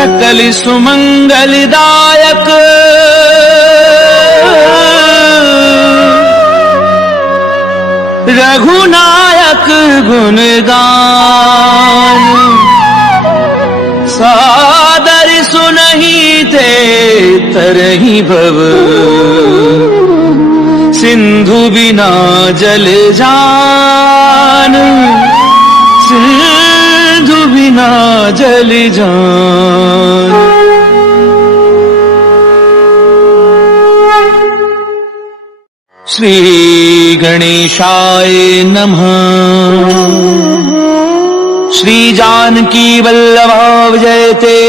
सकल सुमंगलदायक रघुनायक गुणगान सादर सुनहि थे तरहि भव सिंधु बिना जल जान सिंधु बिना जल जान। श्री गणेशाय नमः। श्री जानकी वल्लभ जयते।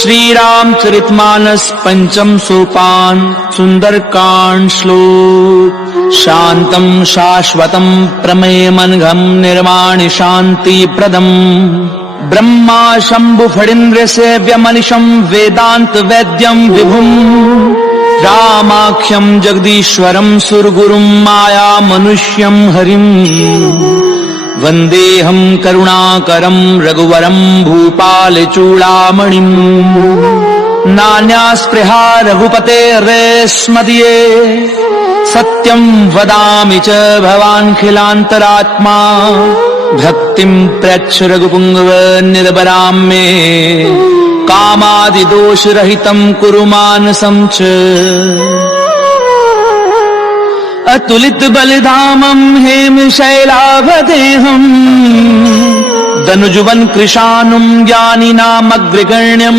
श्री रामचरितमानस पंचम सोपान सुंदरकांड श्लोक। शांतं शाश्वतं प्रमेयमनघं निर्वाणि शांति प्रदम् ब्रह्मा शंभु फणीन्द्र सेव्यमनिशं वेदांत वैद्यं विभुम् रामाख्यं जगदीश्वरं सुरगुरुं माया मनुष्यं हरिं वन्देऽहं करुणाकरं रघुवरं भूपालचूडामणिं। नान्यास्पृहा रघुपतेर्स्मदीये सत्यं वदामि च भवान्खिलान्तरात्मा भक्तिं प्रयच्छ रघुपुङ्गव निरबरां मे कामादिदोषरहितं कुरु मानसं च। अतुलित बलिधामं हेमशैलाभदेहं दनुजुवन कृशानुं ज्ञानिनामग्रगण्यं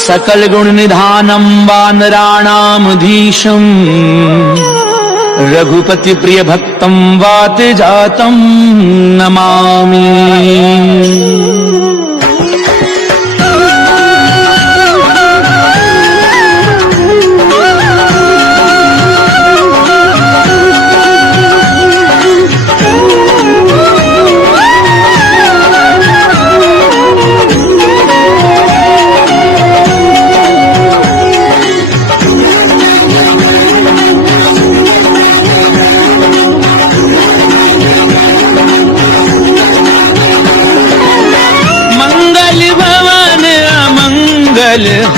सकल गुण निधानं वानराणामधीशं रघुपति प्रिय भक्तं वातजातं नमामि।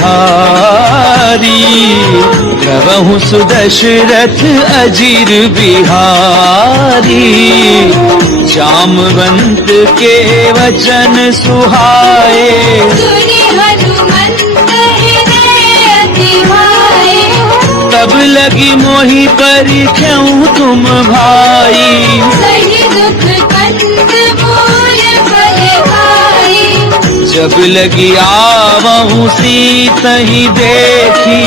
हारी प्रभु सुदशरथ अजीर बिहारी जामवंत के वचन सुहाए तब लगी मोहि परिख्यऊ तुम भाई जब लगी आवहु सीत ही देखी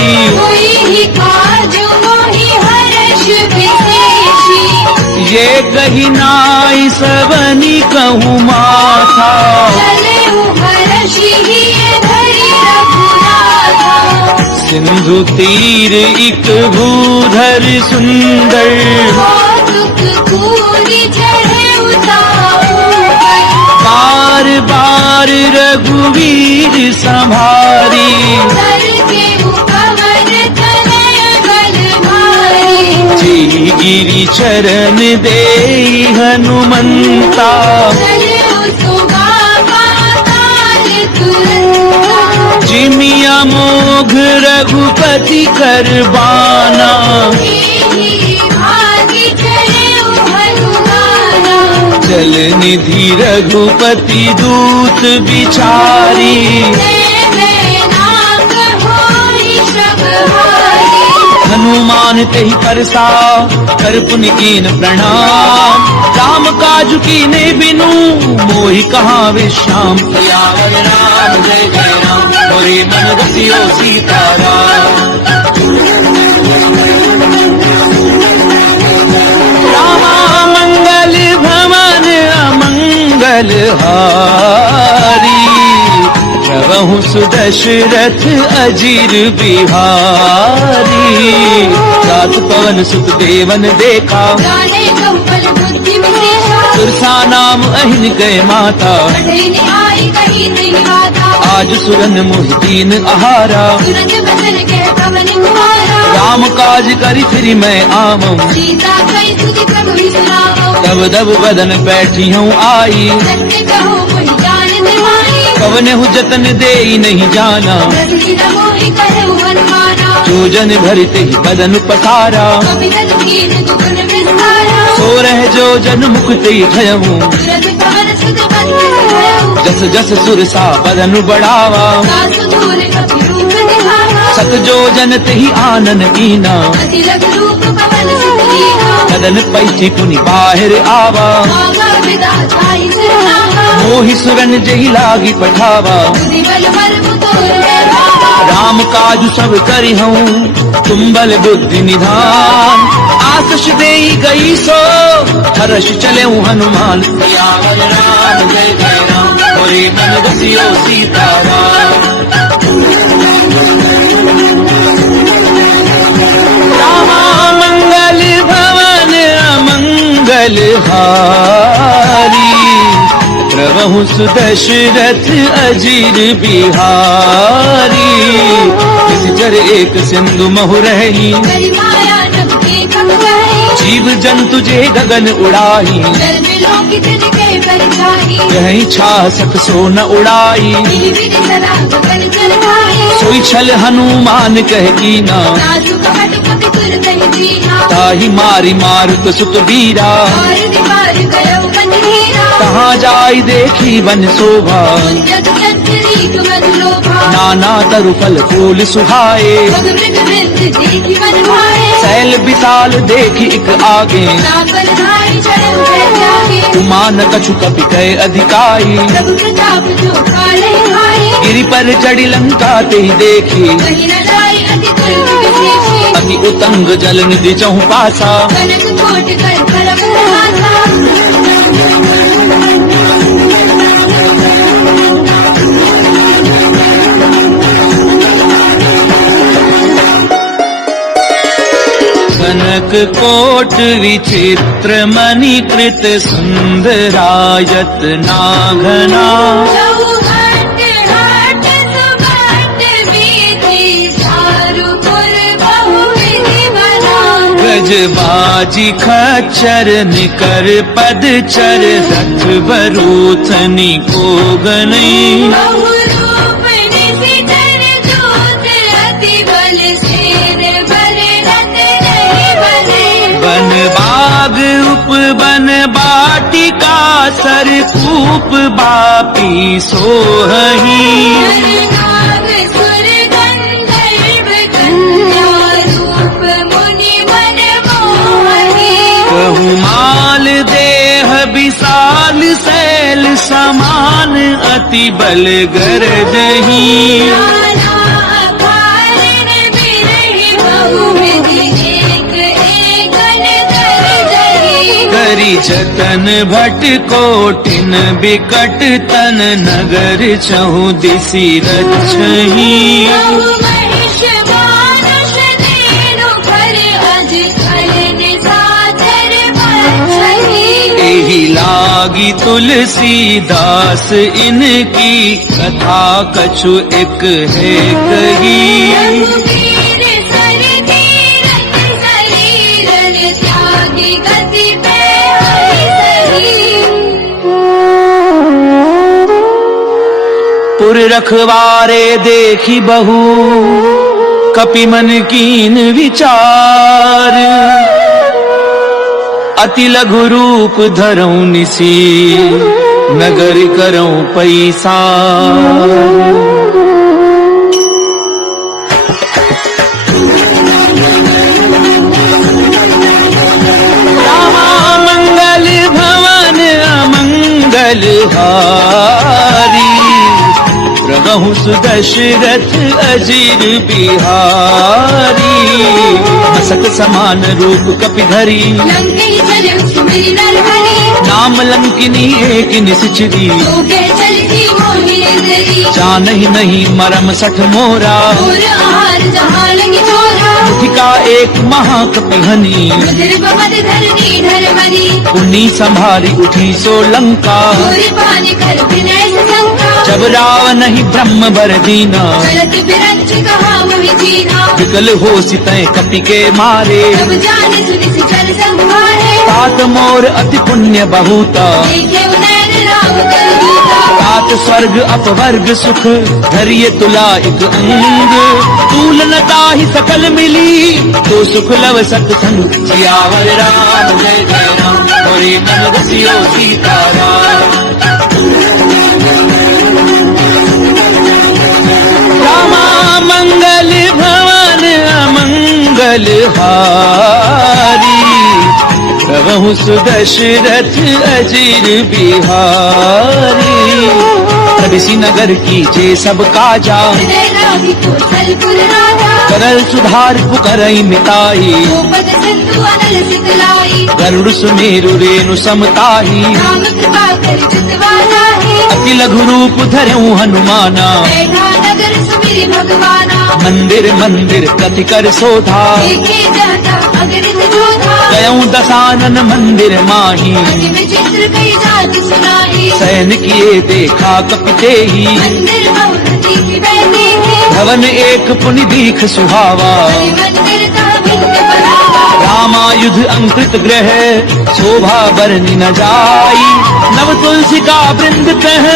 ये कही नाई सबनी कहूँ माथा सिंधु तीर इक भूधर सुंदर बार बार रघुवीर संभारी जी गिरि चरण दे हनुमंता जिमिया मोघ रघुपति करबाना जल निधि रघुपति दूत बिचारी हनुमान तेहि परसा कर पुनि कीन प्रणाम राम काज कीने बिनु मोहि कहाँ विश्राम। सियावर राम जय जय राम मोरे मन बसियो सीताराम। रामा मंगल भवन अमंगल हारी प्रभु सुदशरथ अजीर बिहारी रात पवन सुत देवन देखा सुरसा नाम अहिन गए माता आज सुरन मोहिदीन आहारा राम काज करी फिर मैं आमम तब दब बदन बैठी हूँ आई कवन कवन हु जतन दे नहीं जाना, रघुवीर मोहि कहु हनुमाना। जो जन भरते ही बदन पसारा, कपि तनु कीन दुगुन विस्तारा। सो रह जो जन मुक्ति भयहूँ, सूरज पवन सुत बंधन भयउ। जस जस सुरसा बदन बढ़ावा, दासु दूर कपि रूप दिखावा। सत जो जन तेहि आनन कीना, अति लघु रूप पवन सुत लीना। बदन पैठी पुनि बाहिर आवा, आगा विदा जाहि सिरनावा। मोहि सुरन जहि लागी पठावा, बुद्धि बल बर्म तोर बैठावा। राम काजु सब करिहूँ, तुम बल बुद्धि निधान। आशीष देई गई सो, हर्ष चले हनुमान। सियावर राम जय जय राम, मोरे मन बसियो सीताराम। रामा मंगल भवन अमंगल हारी, प्रभु सुदशरथ अजीर बिहारी। इस जर एक सिंधु महु रही, करि माया जब के कब गए। जीव जंतु जे गगन उड़ाही, जल बिलों की तिनके परछाई। कहीं छासक सो न उड़ाई। विधि विधि सदा गगन चल भाई। सोई छल हनुमान कह कीना, नासु कपट कपि तुर तहि दीना। ताहि मारी मारुत सुत वीरा। और दीवार गयो बंधीरा। कहाँ जाई देखी वन शोभा, जग चंचरी तुमन लोभा। नाना तरु फल फूल सुहाए। भग मृग वृंद देखि मन भाए। सैल विशाल देखी एक आगे, नागर धाई चढ़ उठे जागे। उमान कछु कपि कह अधिकाई। प्रभु प्रताप जो काले हाय। गिरि पर चढ़ी लंका ते देखी, कहीं न जाई अति दुर्ग विशेषी। अति उतंग जल निधि चहु पासा। कनक कोट कर परम प्रहासा। कनक कोट विचित्र मणिकृत सुंदरायत नाघना। चौघट हाट सुबट विधि, चारु पुर बहुविधि बना। गजबाजी खच्चर निकर पदचर, रथ बरूथनी को गनई। बहुरूप निशिचर दूत, अति बल शेर बल रथ नहीं बने। बन बाग उपवन बाटिका, सर कूप बापी सोहही। नाग सुर गंधर्व कन्या, रूप मुनि मन मोहनी। कहु माल देह विशाल, शैल समान अति बल गरजही। नाना अकारण बिरहि, बहुविधि एक एकन गरजहि। करी जतन भट कोटिन, बिकट तन नगर चहु दिसि रक्षही। बहु महिष मानुष दीनु, कर अज खल निशाचर बक्षहि। एहि लागी तुलसीदास, इनकी कथा कछु एक है कही। रघुवीर सर धीरथ शरीरन, त्यागी गति पे हरि सही। पुर रखवारे देखी बहु, कपि मन कीन विचार। अति लघु रूप धरऊं निसी, नगर करऊं पैसार। रामा मंगल भवन अमंगल हारी, प्रभु सुदशरथ अजीर बिहारी। मसक समान रूप कपि धरी, लंकेहि चलऊ सुमिरि नरहरि। नाम लंकिनी एक निसिचरी। जोगे चलती मोहि निंदरी। जानहि नहीं मरम सठ मोरा, और आहार जहाँ लगी छोरा। मुठिका एक महाकपिहनी, रुद्र बमद धरनी धरमरी। पुनी संभारी उठी सो लंका। पूरी पानी कर विनय शंका। जब रावण ही ब्रह्म बर दीना, चलत बिरंच कहा मोहि जीना। विकल हो सितय कपि के मारे। जब जाने सुनि सिचर संभारे। तात मोर अति पुण्य बहुता, देखे उनैन राम कर दूता। तात सात स्वर्ग अपवर्ग सुख धरिए तुला एक अंग तूल न ताहि सकल मिली तो सुख लव सत्संग सियावर राम जय जय राम मोरे मन बसियो सीताराम रामा मंगल भवन अमंगल हारी प्रभु सुदशरथ अजीर बिहारी तबिसी नगर की जे सब काजा हृदय राही कौशलपुर राजा करल सुधार पुकरई मिताई गोपद सिंधु अनल सितलाई गरुड़ सुमेरु रेणु समताही राम कृपा कर जितवाना है अति लघु रूप धरऊ हनुमाना बैठा नगर सुमिरि भगवाना मंदिर मंदिर कति कर शोधा देखे जाता अगणित जोधा गयऊ दसानन मंदिर माही अति विचित्र कई जाति सुनाई सैन किए देखा कपिते ही मंदिर बहुमती की बैठी है भवन एक पुनि दीख सुहावा हरि मंदिर का भिन्न बनावा रामायुध अंकृत ग्रह शोभा बरनी न जाई नव तुलसी का वृंद कह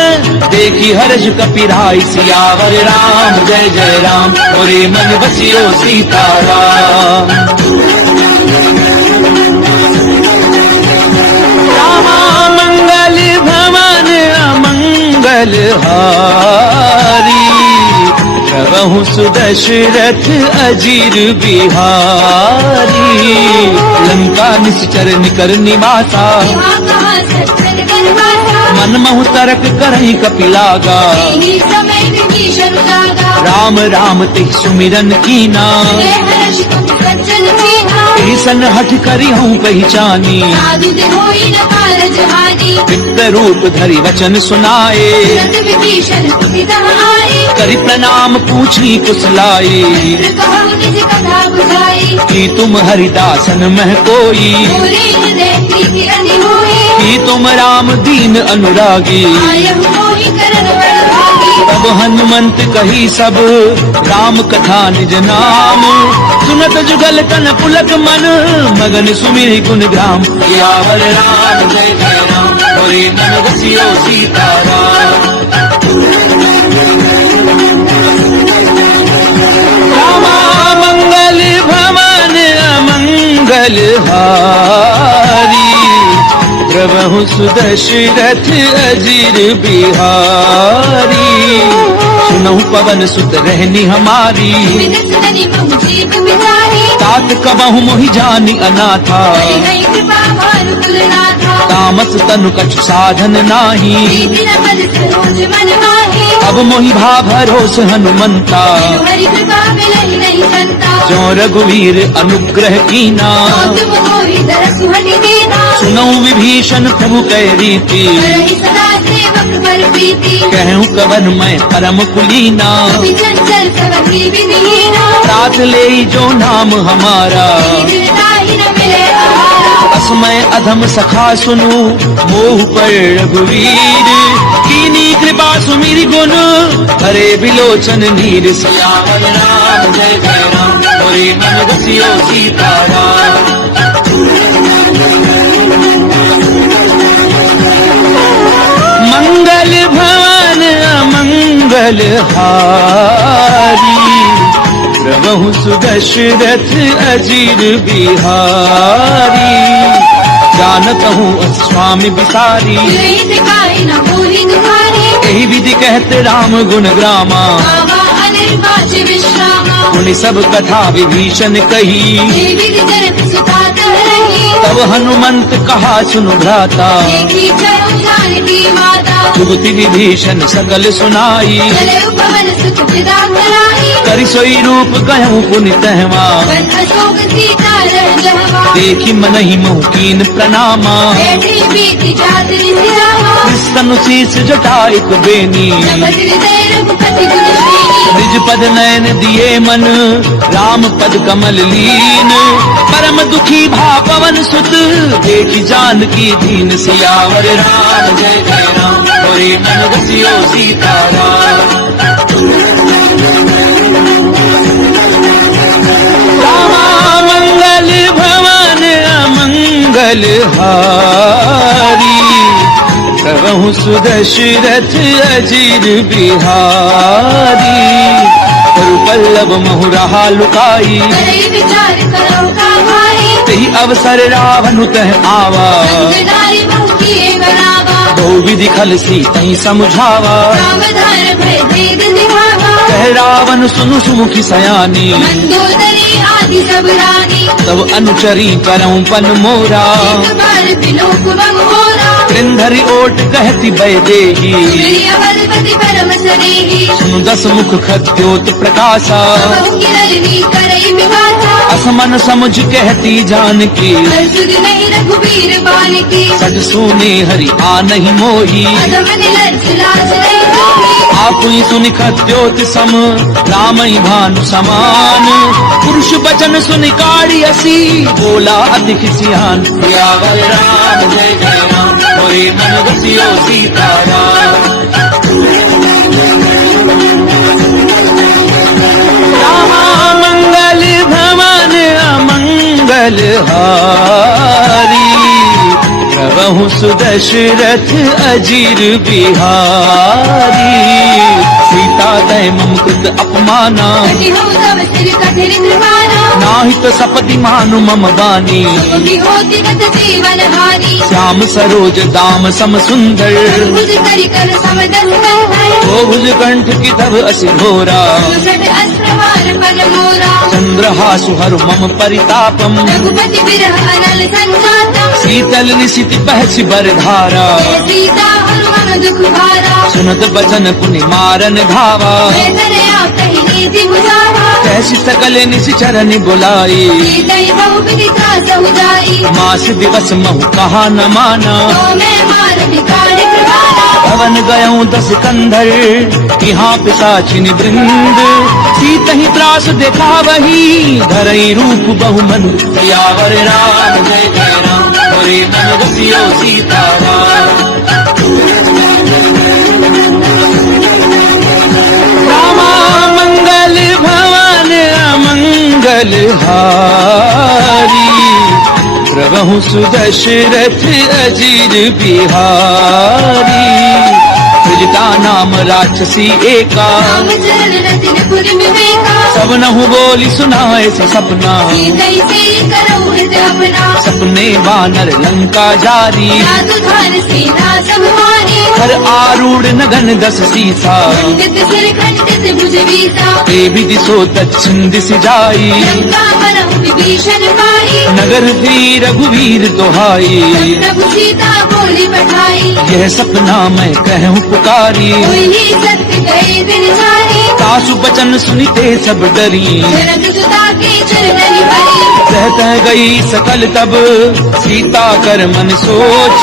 देखी हर्ष कपिराई सियावर राम जय जय राम मोरे मन बसियो सीताराम रामा मंगल भवन अमंगल हारी प्रभु सुदशरथ अजीर बिहारी लंका निश्चर निकर निवासा यहाँ कहाँ सज्जन गणवासा मन महु तरक करही कपिलागा यही समय विभीषण जागा राम राम तिह सुमिरन कीना हृदय हर्ष तुम सज्जन कीना ईसन हठ करी हूँ पहचानी साधु दे होई न कारज हानि विप्र रूप धरि वचन सुनाए तुरंत विभीषण तुम आए करि प्रणाम पूछी कुशलाई मित्र कहो निज कथा बुझाई कि तुम हरिदासन मह कोई पूरे हृदय प्रीति अनि होई कि तुम राम दीन अनुरागी आयहु मोहि करन बड़भागी तब हनुमंत कही सब राम कथा निज नाम सुनत जुगल तन पुलक मन मगन सुमिरि गुण ग्राम सियावर राम जय जय राम मोरे मन बसियो सीताराम रामा मंगल भवन अमंगल हारी प्रभु सुदशरथ अजीर बिहारी सुनहु पवन सुत रहनी हमारी विदस ननि बहु जीव बिचारी तात कबहु मोहि जानी अनाथा हरि हरि कृपा भानु कुलनाथा तामस तनु कछु साधन नाही प्रीति न पद सरोज मन माही अब मोहि भा भरोस हनुमंता बिनु हरि कृपा मिलहि नहीं संता जो रघुवीर अनुग्रह कीना तुम होई दरस हटि दीना सुनऊ विभीषण प्रभु कह रीति करहि सदा सेवक पर प्रीति कहूँ कवन मैं परम कुलीना अति चंचल सवही विधिहीना रात ले जो नाम हमारा ताहि न मिले आहारा असमय अधम सखा सुनु मोह पर रघुवीर कीनी कृपा सुमिरि गुण हरे बिलोचन नीर सियावर राम जय जय राम मोरे मन बसियो सीताराम मंगल भवन अमंगल हारी प्रभु सुदशरथ अजीर बिहारी जानत हूँ स्वामी बिसारी लई दिखाई न मोहि दुखारी यही विधि कहते राम गुण ग्रामा बाबा अनिर्वाच विश्रामा उन सब कथा विभीषण कही हे विधि जरत सुता रही तब हनुमंत कहा सुनु भ्राता देखी चलो जानकी माता जुगति विभीषण सकल सुनाई चले उपवन सुत विदा कराई करि सोई रूप कहूँ पुनि तहवा बन अशोक सीता रह जहवा देखी मनहि मोह कीन प्रणामा बैठी बीती जात रिसिरामा स्तनु शीस जटाइक बेनी जपत हृदय रघुपति गुण श्रेणी निज पद नयन दिए मन राम पद कमल लीन परम दुखी भा पवन सुत देखी जानकी दीन सियावर राम जय जय राम मोरे मन बसियो सीताराम रामा मंगल भवन अमंगल हारी कहूँ सुदशरथ अजीर बिहारी, करु पल्लव महु रहा लुकाई, करे विचार करो का भाई, तेहि अवसर रावण तह आवा, नारी बहु किए बनावा, बहु विधि खल सीतहि समझावा, सावधान भय भेद निभावा, कह रावण सुनु सुमुखी सयानी, मंदोदरी आदि सब रानी, तब अनुचरी करऊं पन मोरा, एक बार बिलोक बंगोरा, कृंधरि ओट कहती बैदेही, सुंदरी अवलपति परम सनेही, सुनु दस मुख खद्योत प्रकाशा, बहु किरलनी करई विकासा, असमन समझ कहती जानकी, सुध नहीं रघुवीर बाल की, सज सुने हरि आ नहीं मोही, अधम निलज्ज लाज नहीं होगी, आप ही सुनि खद्योत सम रामई भानु समान, पुरुष बचन सुनि काढ़ी असी, बोला अधिक सियान, सियावर राम जय जय राम, मोरे मन बसियो सीताराम। रामा मंगल भवन अमंगल हारी, प्रभु सुदशरथ अजीर बिहारी, सीता दय मम कृत अपमाना, कटी हो तब सिर कठिन कृपाना, नाहि तो सपति मानु मम बानी, सुखी होती गत जीवन हानि, श्याम सरोज दाम सम सुंदर, भुज करि कर समदन है, ओ भुज कंठ की तब असिघोरा, सुषट अस्त्र मार पन मोरा, चंद्रहासु हरु मम परितापम, रघुपति बिरह अनल संजातम, शीतल निशिति पहचि बरधारा, जय सीता हनुमान दुख भारा, सुनत बचन पुनि मारन धावा, मैं करे आप कही नीति बुझावा, कैसी सकल निशिचरनि बुलाई, सीतई बहु विदिता सहुजाई, मास दिवस महु कहा न माना, तो मैं मार भिखार कृपाना, पवन गयऊं दस कंधर, यहाँ पिशाचिनि वृंद, सीतहि त्रास देखा वही, धरई रूप बहुमन, सियावर राम जय जय राम, मोरे मन बसियो सीताराम। रामा मंगल भवन अमंगल हारी, प्रभु सुदशरथ अजीर बिहारी, सृजता नाम राक्षसी एका, राम चरण रतिन पुर विवेका, सब नहु बोली सुनाए से सपना, सीतई से करो हित अपना, सपने वानर लंका जारी, जादू धार सेना सब मारी, हर आरूढ़ नगन दस सीसा, खंडित सिर खंडित भुज बीसा, ते विधि सो दक्षिण दिश जाई, लंका बनहु विभीषण भाई, नगर धी रघुवीर दोहाई, प्रभु सीता बोली पठाई, यह सपना मैं कहूँ पुकारी, वही सत्य गए दिन जारी, सासु बचन सुनिते सब डरी, जनक सुता के चरण भरी, रहत गई सकल तब सीता कर मन सोच,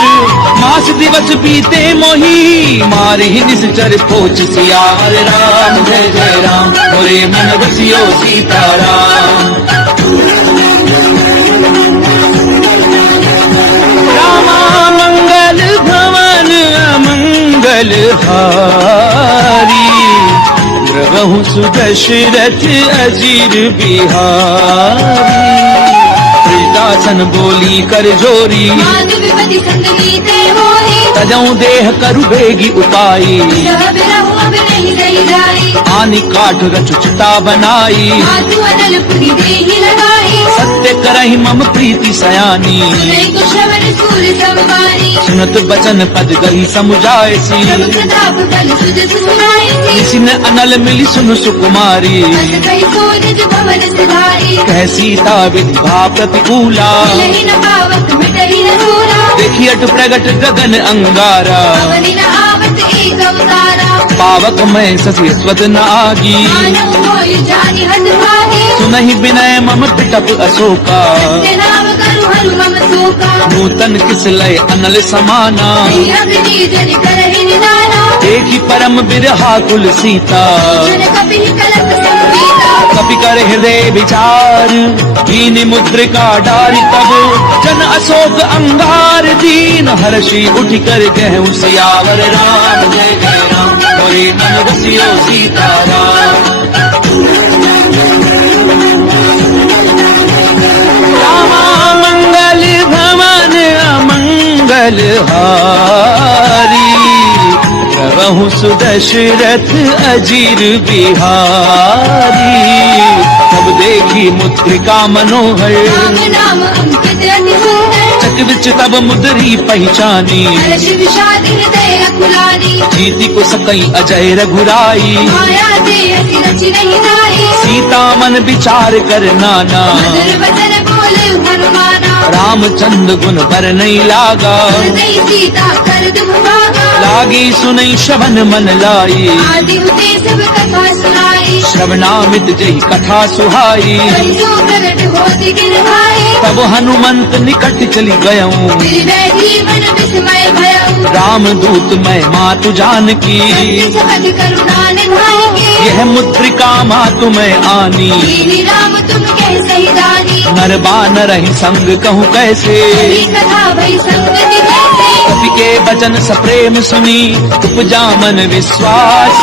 मास दिवस बीते मोही, मारी निश्चर पोच, सियावर राम जय जय राम, मोरे मन बसियो सीताराम। रामा मंगल भवन अमंगल हारी, प्रभु सुदशरथ अजीर बिहारी, दासन बोली कर जोरी, माधु विपति संग नीते मोही, तजऊ देह करु बेगी उपाई, विरह बिरहु अब नहीं रही जाई, आनी काठ रचुचता बनाई, माधु अनल पुरी देहि लगाई, सत्य करहि मम प्रीति सयानी, सुनई को श्रवण सूर सब वाणी, सुनत बचन पद गही समुझाए सी, प्रभु प्रताप बल सुजस सुनाई थी, किसिन अनल मिली सुन सुकुमारी, बस कही सो निज भवन सिधारी, कह सीता विधवा प्रतिकूला, मिलहि न पावक मिटहि न दूरा, देखी अट प्रगट गगन अंगारा, पवनि न आवत एक अवतारा, पावक मैं ससी स्वद न आगी, मानव मोहि जानि हत भागे, सुनहि विनय मम पिटप अशोका, सत्य नाम करु हरु मम शोका, नूतन किस लय अनल समाना, नहीं अग्नि जन करहि निदाना, देखी परम बिरहा कुल सीता, जन कपि कलक संपीता, कपि कर हृदय विचार, दीन मुद्रिका डारी तब, जन अशोक अंगार दीन, हर्षि उठ कर कहूँ सियावर राम जय जय राम, मोरे मन बसियो सीताराम। रामा मंगल भवन अमंगल हारी, प्रभु सुदशरथ अजीर बिहारी। तब देखी मुद्रिका मनोहर, राम नाम अंकित अति सुंदर। चक विच तब मुद्री पहचानी, हर्ष विषाद हृदय अकुलानी। जीति को सकई अजय रघुराई, माया दे अति रचि नहीं नाई। सीता मन विचार कर नाना, मधुर वचन बोले हनुमाना। रामचंद्र गुण पर नहीं लागा, हृदय सीता कर दुख भागा। लागी सुनई श्रवण मन लाई, आदि हुते सब कथा सुनाई। श्रवणामित जही कथा सुहाई। कहि जो प्रगट होति दिन भाई। तब हनुमंत निकट चली गयऊं, गिरि बैठी मन विस्मय भयउ। राम दूत मैं मातु जानकी, सत्य जगत करुणा निधाई के। यह मुद्रिका मातु मैं आनी। श्री राम तुम कह सही दानी। नर बानर ही संग कहूँ कैसे, कही कथा भई संगति कैसे। कपि के वचन सप्रेम सुनी, उपजा मन विश्वास।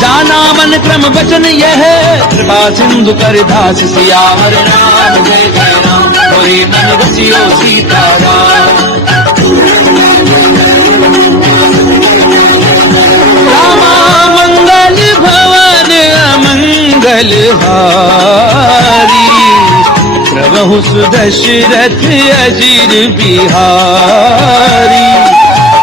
जाना मन क्रम वचन यह, कृपा सिंधु कर दास। सियावर राम जय जय राम, होए मन बसियो सीताराम। रामा मंगल भवन अमंगल हारी, प्रभु सुदशरथ अजीर बिहारी।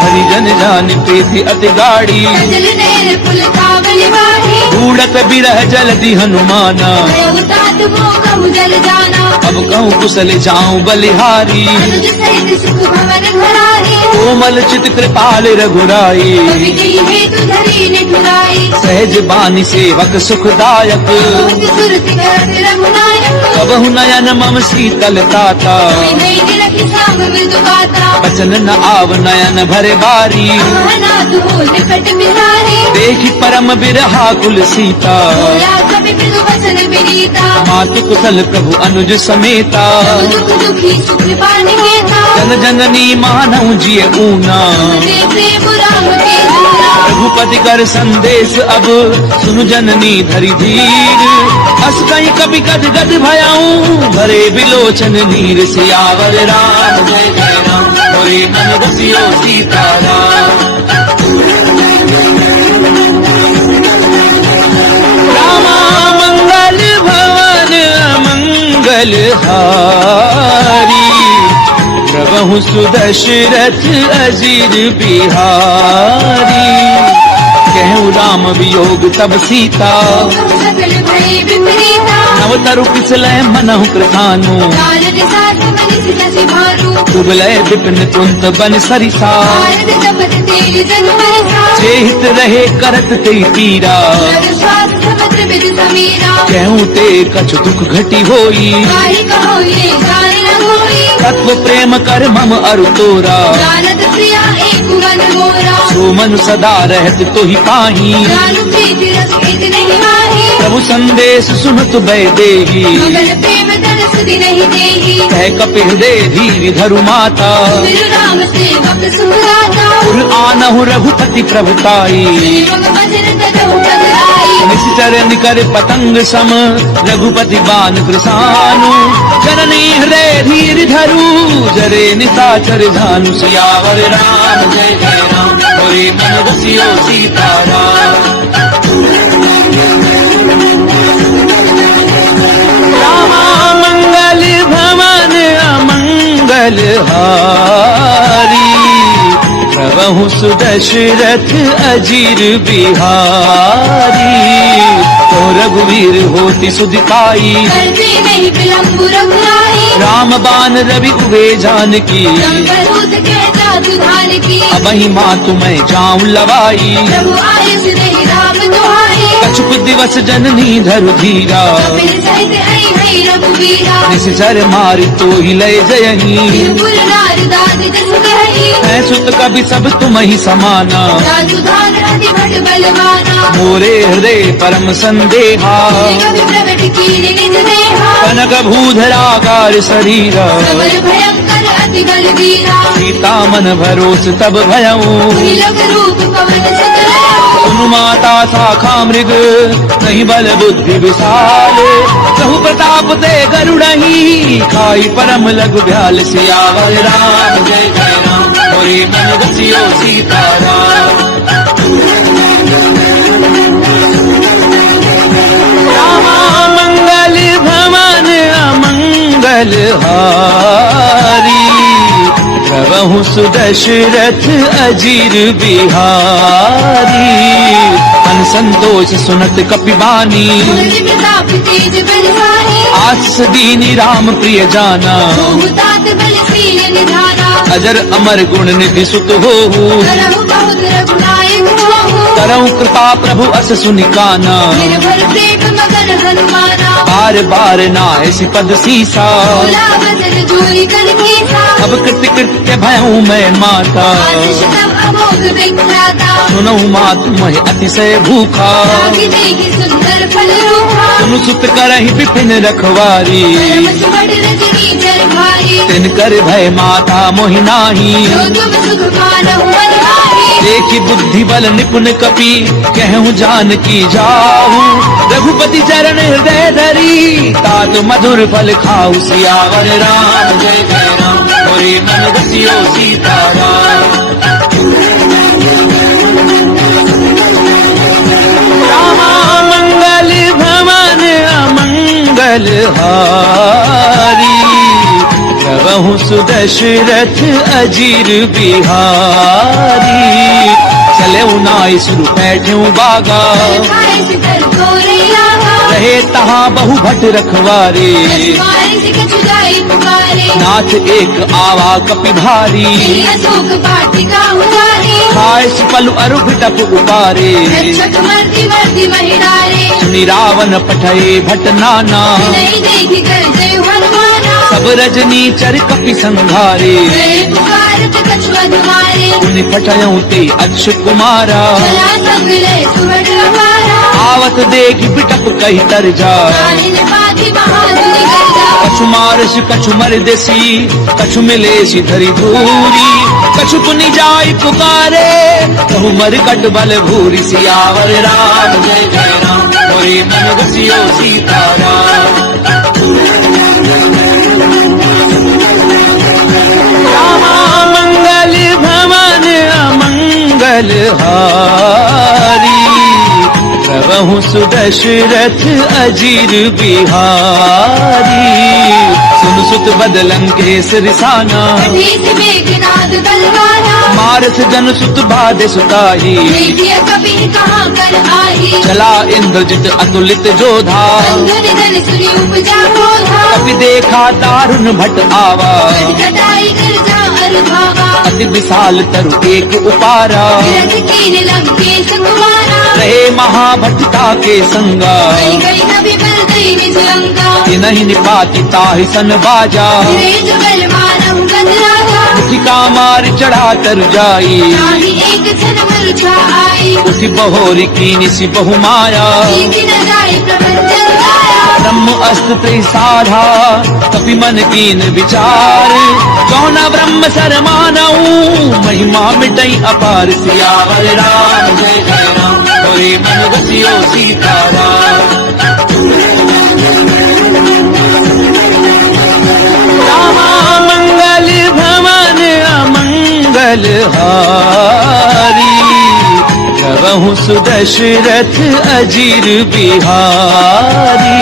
हरिजन जान प्रीति अति गाड़ी, सजल नैन पुल कावल वाही। बूढ़त बिरह जलधि हनुमाना, भयउ तात मोह जल जाना। अब कहूँ कुशल जाऊं बलिहारी। अनुज सहित सुख भवन घराही। कोमल चित कृपाल रघुराई, कवि कही हेतु धरी निठुराई। सहज बानी सेवक सुखदायक। बहुत सुरति करत रघुनायक। कबहु नयन मम शीतल ताता, विनय निरखि साम मृदु गाता। बचन न आव नयन भरे बारी। अनाथ हो निकट बिहारी। देखि परम बिरहा कुल सीता, बोला कवि मृदु वचन विनीता। मातु कुशल प्रभु अनुज समेता। दुख दुखी सुख पानि हेता। जन जननी मानव जिय ऊना, दे प्रेम राम के दूना। रघुपति कर संदेश अब, सुनु जननी धरि धीर। अस कहीं कभी गद गद भयाऊं, भरे बिलोचन नीर। सियावर राम जय जय राम, होए मन बसियो सीताराम। रामा मंगल भवन अमंगल हारी, प्रभु सुदशरथ अजीर बिहारी। कहूँ राम वियोग तब सीता, सकल भय विपरीता। नव तरु पिछलय मनहु कृतानु। काल दिशात मनिसि जसि भानु। दुबलय विपिन कुंत बन सरिसा, भारत जपत तेज जन बरसा। जेहित रहे करत ते पीरा। नर श्वास समुद्र बिद समीरा। कहूँ ते कछु दुख घटी होई, काहि कहो ये गान न होई। तत्व प्रेम कर मम अरु तोरा। जानत प्रिया एक मन मोरा। सो मन सदा रहत तो ही पाही, जानू प्रीति रस इत नहीं माही। प्रभु संदेश सुनत भय देही। मगन प्रेम धन सुधि नहीं देही। कह कपिल दे धीर धरु माता, बिरु राम सेवक सुहराता। उर आनहु रघुपति प्रभुताई। श्रीमग वचन तदहु पधराई। निश्चर निकर पतंग सम, रघुपति बान कृसानु। जननी हृदय धीर धरु, जरे निशाचर झानु। सियावर राम जय जय राम, होए मन बसियो सीताराम। रामा मंगल भवन अमंगल हारी, प्रभु सुदशरथ अजीर बिहारी। तो रघुवीर होति सुदिताई, करते नहीं विलंबु रघुराई। राम बान रवि उबे जानकी। संकरूत कहता दुधान की। अबहि मातु मैं जाऊं लवाई, प्रभु आयुष नहीं राम दुहाई। कछुक दिवस जननी धरु धीरा। कपिल सहित आई भई रघुवीरा। निश्चर मारि तो ही लय जयही, बिरबुल नार दाद जस कही। मैं सुत कभी सब तुम ही समाना। राजुधान अति भट बलवाना। मोरे हृदय परम संदेहा, कवि प्रगट कीन निज देहा। कनक भूधराकार शरीरा। प्रबल भयंकर अति बलवीरा। सीता मन भरोस तब भयऊं, तिलक रूप पवन सुतलयो। सुनु माता शाखा मृग, नहीं बल बुद्धि विशाल। कहु प्रताप ते गरुड़ही, खाई परम लघु भ्याल। सियावर राम जय जय राम, होए मन बसियो सीताराम। रामा मंगल भवन अमंगल हारी, प्रभु सुदशरथ अजीर बिहारी। मन संतोष सुनत कपिबानी, मुरली प्रताप तेज बलवानी। आस दीनी राम प्रिय जाना, तात बलशील निधाना। अजर अमर गुण निधि सुत होहु, करहु बहुत रघुनायक होहु। करहु कृपा प्रभु अस सुनिकाना। निर्भर प्रेम मगन हनुमाना। बार बार नायसि पद सीसा, भोला बदन जोरी कर कीसा। अब कृत्य कृत्य भयऊ मैं माता। आशीष तब अमोघ विख्याता। सुनऊ मात मह अतिशय भूखा, आगे देखी सुंदर फल रूपा। सुनु सुत करहि विपिन रखवारी। परम सुबह रजनी चर भारी। तिन कर भय माता मोहि नाही, जो तुम सुख मानहु मन माही। देखी बुद्धि बल निपुण कपि, कहूँ जान की जाहू। रघुपति चरण हृदय धरी, तात मधुर फल खाऊ। सियावर राम जय जय राम, मोरे मन रसियो सीताराम। रामा मंगल भवन अमंगल हारी, प्रभु सुदशरथ अजीर बिहारी। चले नाय सुर बैठ्यूं बागा, खाए सिकर तोरे लागा। रहे तहाँ बहु भट रखवारे। मारे से कछु जाए पुकारे। नाथ एक आवा कपि भारी, अशोक पाटिका उतारे। खाए पलु अरु टप उपारे। रक्षक मर्दी मर्दी महिलारे। सुनि रावण पठये भट नाना, नहीं देखी कर जय हनुमाना। सब रजनी चर कपि संघारे। गए पुकारत कछु अधमारे। उनि पठयऊ ते अक्ष कुमारा, चला सगले सुबह हमारा। आवत देख बिटप कही तर जा। कालिन पाती महाजुनि गर्जा। कछु मारस कछु मर देसी, कछु मिलेसी धरी धूरी। कछु पुनि जाय पुकारे, कहु मर कट बल भूरी। सियावर राम जय जय राम, मोरे मन रसियो सीताराम। रामा मंगल भवन अमंगल हारी, प्रभु सुदशरथ अजीर बिहारी। सुन सुत बदलंकेश रिसाना, भीत मेघनाद बलवाना। मारस जन सुत बाधे सुताही। देखिए कभी कहाँ कर आई। चला इंद्रजित अतुलित जोधा, बंधु निधन सुनी उपजा बोधा। कपि देखा दारुण भट आवा। कटाई गिरजा अनुभावा। अति विशाल तरु एक उपारा, विरज कीन लंकेश कुमारा। रहे महाभटता के संगा। गई गई नबी बल गई निज लंका। नहीं निपाति ताहि सन बाजा, रे जो बल मानहु गज राजा। मुखिका मार चढ़ा तर जाई। नाही एक क्षण मरुछा आई। उठि बहोरी कीनि सि बहु माया। सीखी न जाए प्रपंचन गाया। ब्रह्म अस्त्र त्रिसाधा, कपि मन कीन विचार। कौन ब्रह्म सर मानऊ, महिमा मिटई अपार। सियावर राम जय जय राम, मोरे मन रसियो सीताराम। रामा मंगल भवन अमंगल हारी, प्रभु सुदशरथ अजीर बिहारी।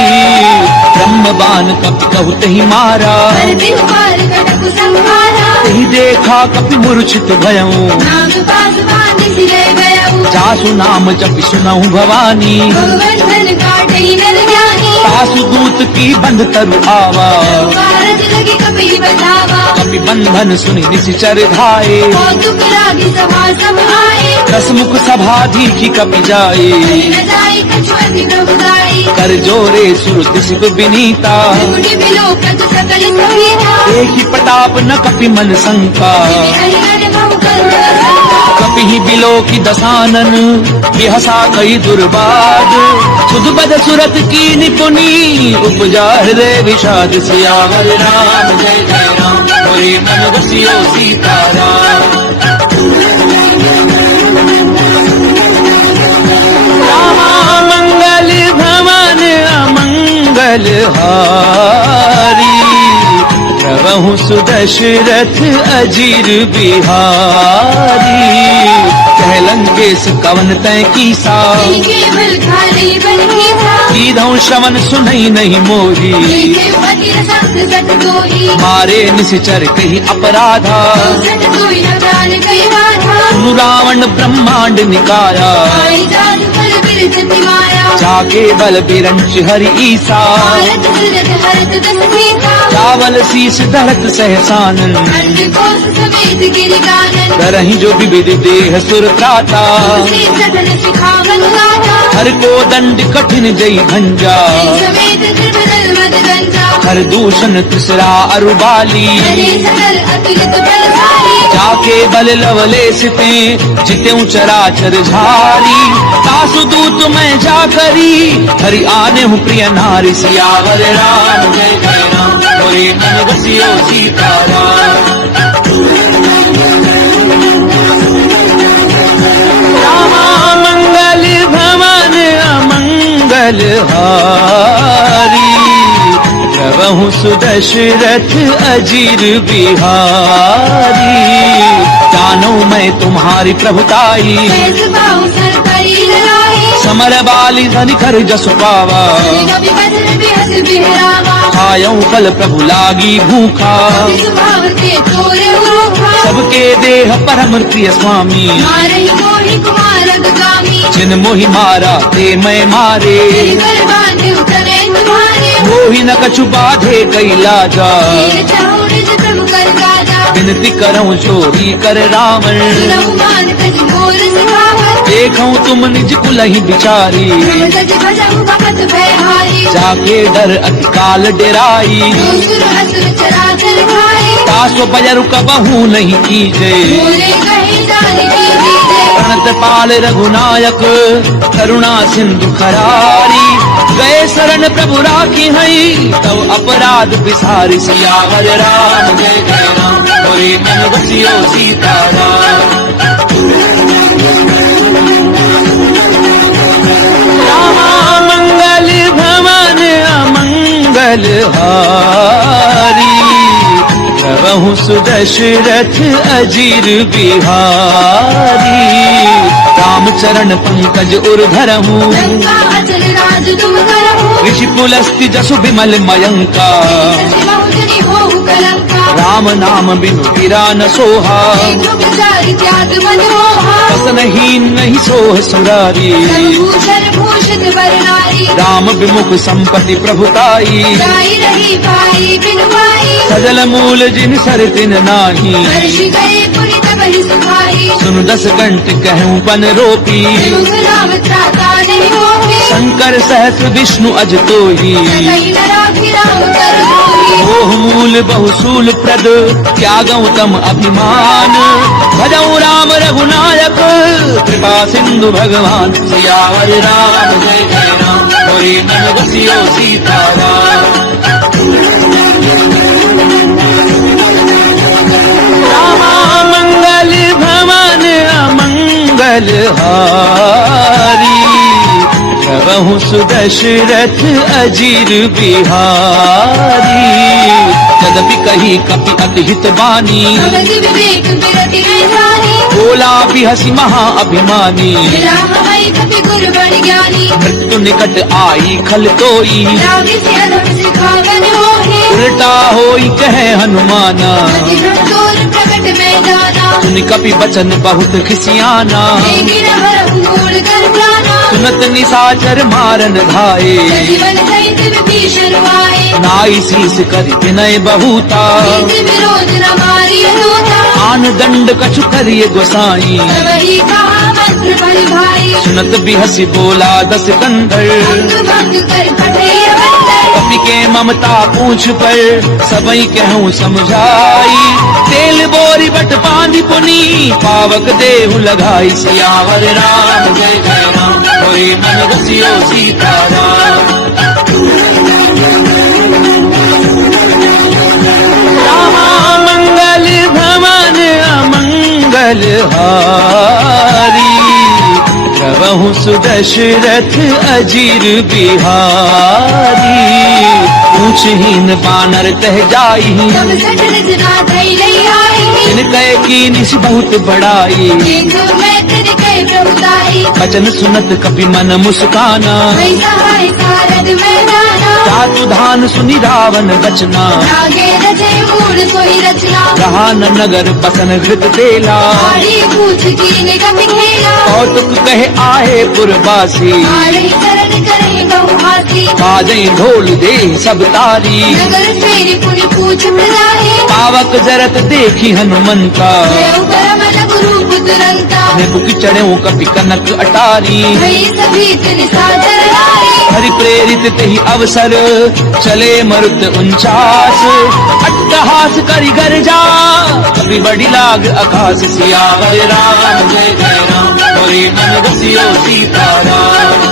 ब्रह्मबान कपि कहु तहि मारा, पर बिहु बार कटक संहारा। तहि देखा कपि मूर्छित भयऊ। नाम पास बांधि सिरे गयऊ। जासु नाम जपि सुनहु भवानी, भगवंधन काटई नर जानी। सासु दूत की बंध तरु आवा। कारज लगी कपि बतावा। कपि बंधन सुनि निशिचर धाये। कौतुक लागी सभा समाये। दसमुख सभा दीखी कपि जाए। कहीं न जाए कछु अति प्रभु गाई। कर जोरे सुर दिशित विनीता, त्रिपुटी बिलोकत सकल सभीता। एक ही प्रताप न कपि मन शंका। हरिहर बहु करुण रसा। कपि ही बिलो की दसानन, बिहसा कई दुर्बाद। सुध बद सुरत की निपुनी, उपजा हृदय विषाद। सियावर राम जय जय राम, मोरे मन रसियो सीताराम। रामा मंगल भवन अमंगल हारी, प्रभु सुदशरथ अजीर बिहारी। कह लंकेश कवन तय कीसा नहीं केवल खाली बन कीसा सीधौ श्रवण सुनई नहीं मोही देखे पति सत सत दोही मारे निश्चर कही अपराधा सत दोही न प्राण कई बाधा सुनु रावण ब्रह्मांड निकाया आई जादू फल बिरजति माया जाके बल बिरंच हरि ईसा भारत सुरत हरत दस सीता चावल शीस धरत सहसानन अंड कोस समेत गिरि कानन करही जो विविध देह सुर त्राता तुलसी सदन सिखावन गाथा हर को दंड कठिन जई भंजा समेत त्रिभुवन मद गंजा हर दूषण तिसरा अरुबाली हरे सकल अतुलित बलशाली जाके बल लवलेश पे जित्यु चराचर झारी तासु दूत मैं जा करी हरि आने हूँ प्रिय नारी सियावर राम जय जय राम मोरे मन बसियो सीताराम रामा मंगल भवन अमंगल हारी प्रभु सुदशरथ अजीर बिहारी जानो मैं तुम्हारी प्रभुताई कैस बाहु सर परी ललाई समर बाली धनि कर जसु पावा कवि बदन बिहस बिहरावा खायऊ फल प्रभु लागी भूखा स्वभाव के तोरे रूखा सबके देह परम प्रिय स्वामी मारही मोहि कुमार अगगामी जिन मोहि मारा ते मैं मारे कर बांधे उतरे तुम्हारे मोहि न कछु बाधे कैलाजा वीर चाहु निज प्रभु कर काजा विनती करऊं चोरी कर रावण सुनहु मान तज मोर सिखावन देखऊं तुम निज कुलहि बिचारी प्रभु तज भजहु भगत भयहारी जाके डर अति काल डेराई असुर असुर चराचर खाए तासो बजरु कबहू नहीं कीजे मोरे कहीं जान की दीजे प्रणत पाल रघुनायक करुणा सिंधु खरारी गए शरण प्रभु राखी हई तब अपराध बिसारी सियावर राम जय जय राम मोरे मन बसियो सीताराम रामा मंगल भवन अमंगल हारी प्रभु सुदशरथ अजीर बिहारी रामचरण पंकज उर्धरहूँ लंका अचल राज तुम करहु ऋषि पुलस्ति जसु विमल मयंका बहुजनी होहु कलंका राम नाम बिनु गिरा न सोहा देखो विचारि त्याग मन मोहा वसनहीन नहीं सोह सुरारी सर्वभूषण भूषित वर नारी राम विमुख संपत्ति प्रभुताई जाई रही भाई बिनु भाई सजल मूल जिन सर तिन नाही हर्ष गए पुनि तब ही सुखाई सुन दस कंठ कहूँ पन रोपी मुख राम त्राता नहीं होगी शंकर सहस्र विष्णु अज तो ही कहीं न राखी राम कर होगी मोह मूल बहुसूल प्रद त्यागौ तम अभिमान भजऊ राम रघुनायक कृपा सिंधु भगवान सियावर राम जय जय राम मोरे मन बसियो सीताराम रामा मंगल भवन अमंगल हारी प्रभु सुदशरथ अजीर बिहारी यद्यपि कही कपि अति हित बानी भगत विवेक विरति में जानी बोला भी हसी महा अभिमानी राम हई कपि गुरु बड़ ज्ञानी मृत्यु निकट आई खल तोई रावि से अधम सिखावन होहे उल्टा होई कहे हनुमाना अति भक्तोर प्रकट में जाना सुन कपि बचन बहुत खिसियाना देगी न हरहु मूढ़ कर प्राणा सुनत निशाचर मारन धाये जीवन सहित विभीषण आए नाई शीस कर विनय बहुता नीति विरोध न मारी होता आन दंड कछु करिय गोसाई वही कहा मंत्र बल भाई सुनत भी हसी बोला दस कंधर अंग भंग कर फटे बंदर कपि के ममता पूछ पर सबई कहूँ समझाई तेल बोरी बट बांधी पुनी पावक देहु लगाई सियावर राम जय जय राम मोरे मन बसियो सीताराम रामा मंगल भवन अमंगल हारी प्रभु सुदशरथ अजीर बिहारी पूछहीन बानर कह जाई सब सठ रचना थई लई आई जिन कह की निस बहुत बड़ाई देखो मैं तेरे कहे प्रभुताई बचन सुनत कपि मन मुस्काना वही सहाय सारद मैदाना जातु धान सुनि रावण रचना आगे रचे मूल सोई रचना रहा न नगर बसन घृत तेला आड़ी पूछ की निगम खेला कौतुक कहे आए पुरवासी आड़े चरण करे बहुहासी बाजई ढोल दे सब तारी नगर फेरी पुनि पूछ प्रजाए पावक जरत देखी हनुमंता देव परम लघु रूप तुरंता बुक चढ़े कपि कनक अटारी वही सभी तिन सादर आए हरि प्रेरित तेहि अवसर चले मरुत 49 अट्टहास करि गर्जा कपि बड़ी लाग आकाश सियावर राम जय जय राम होरे मन बसियो सीताराम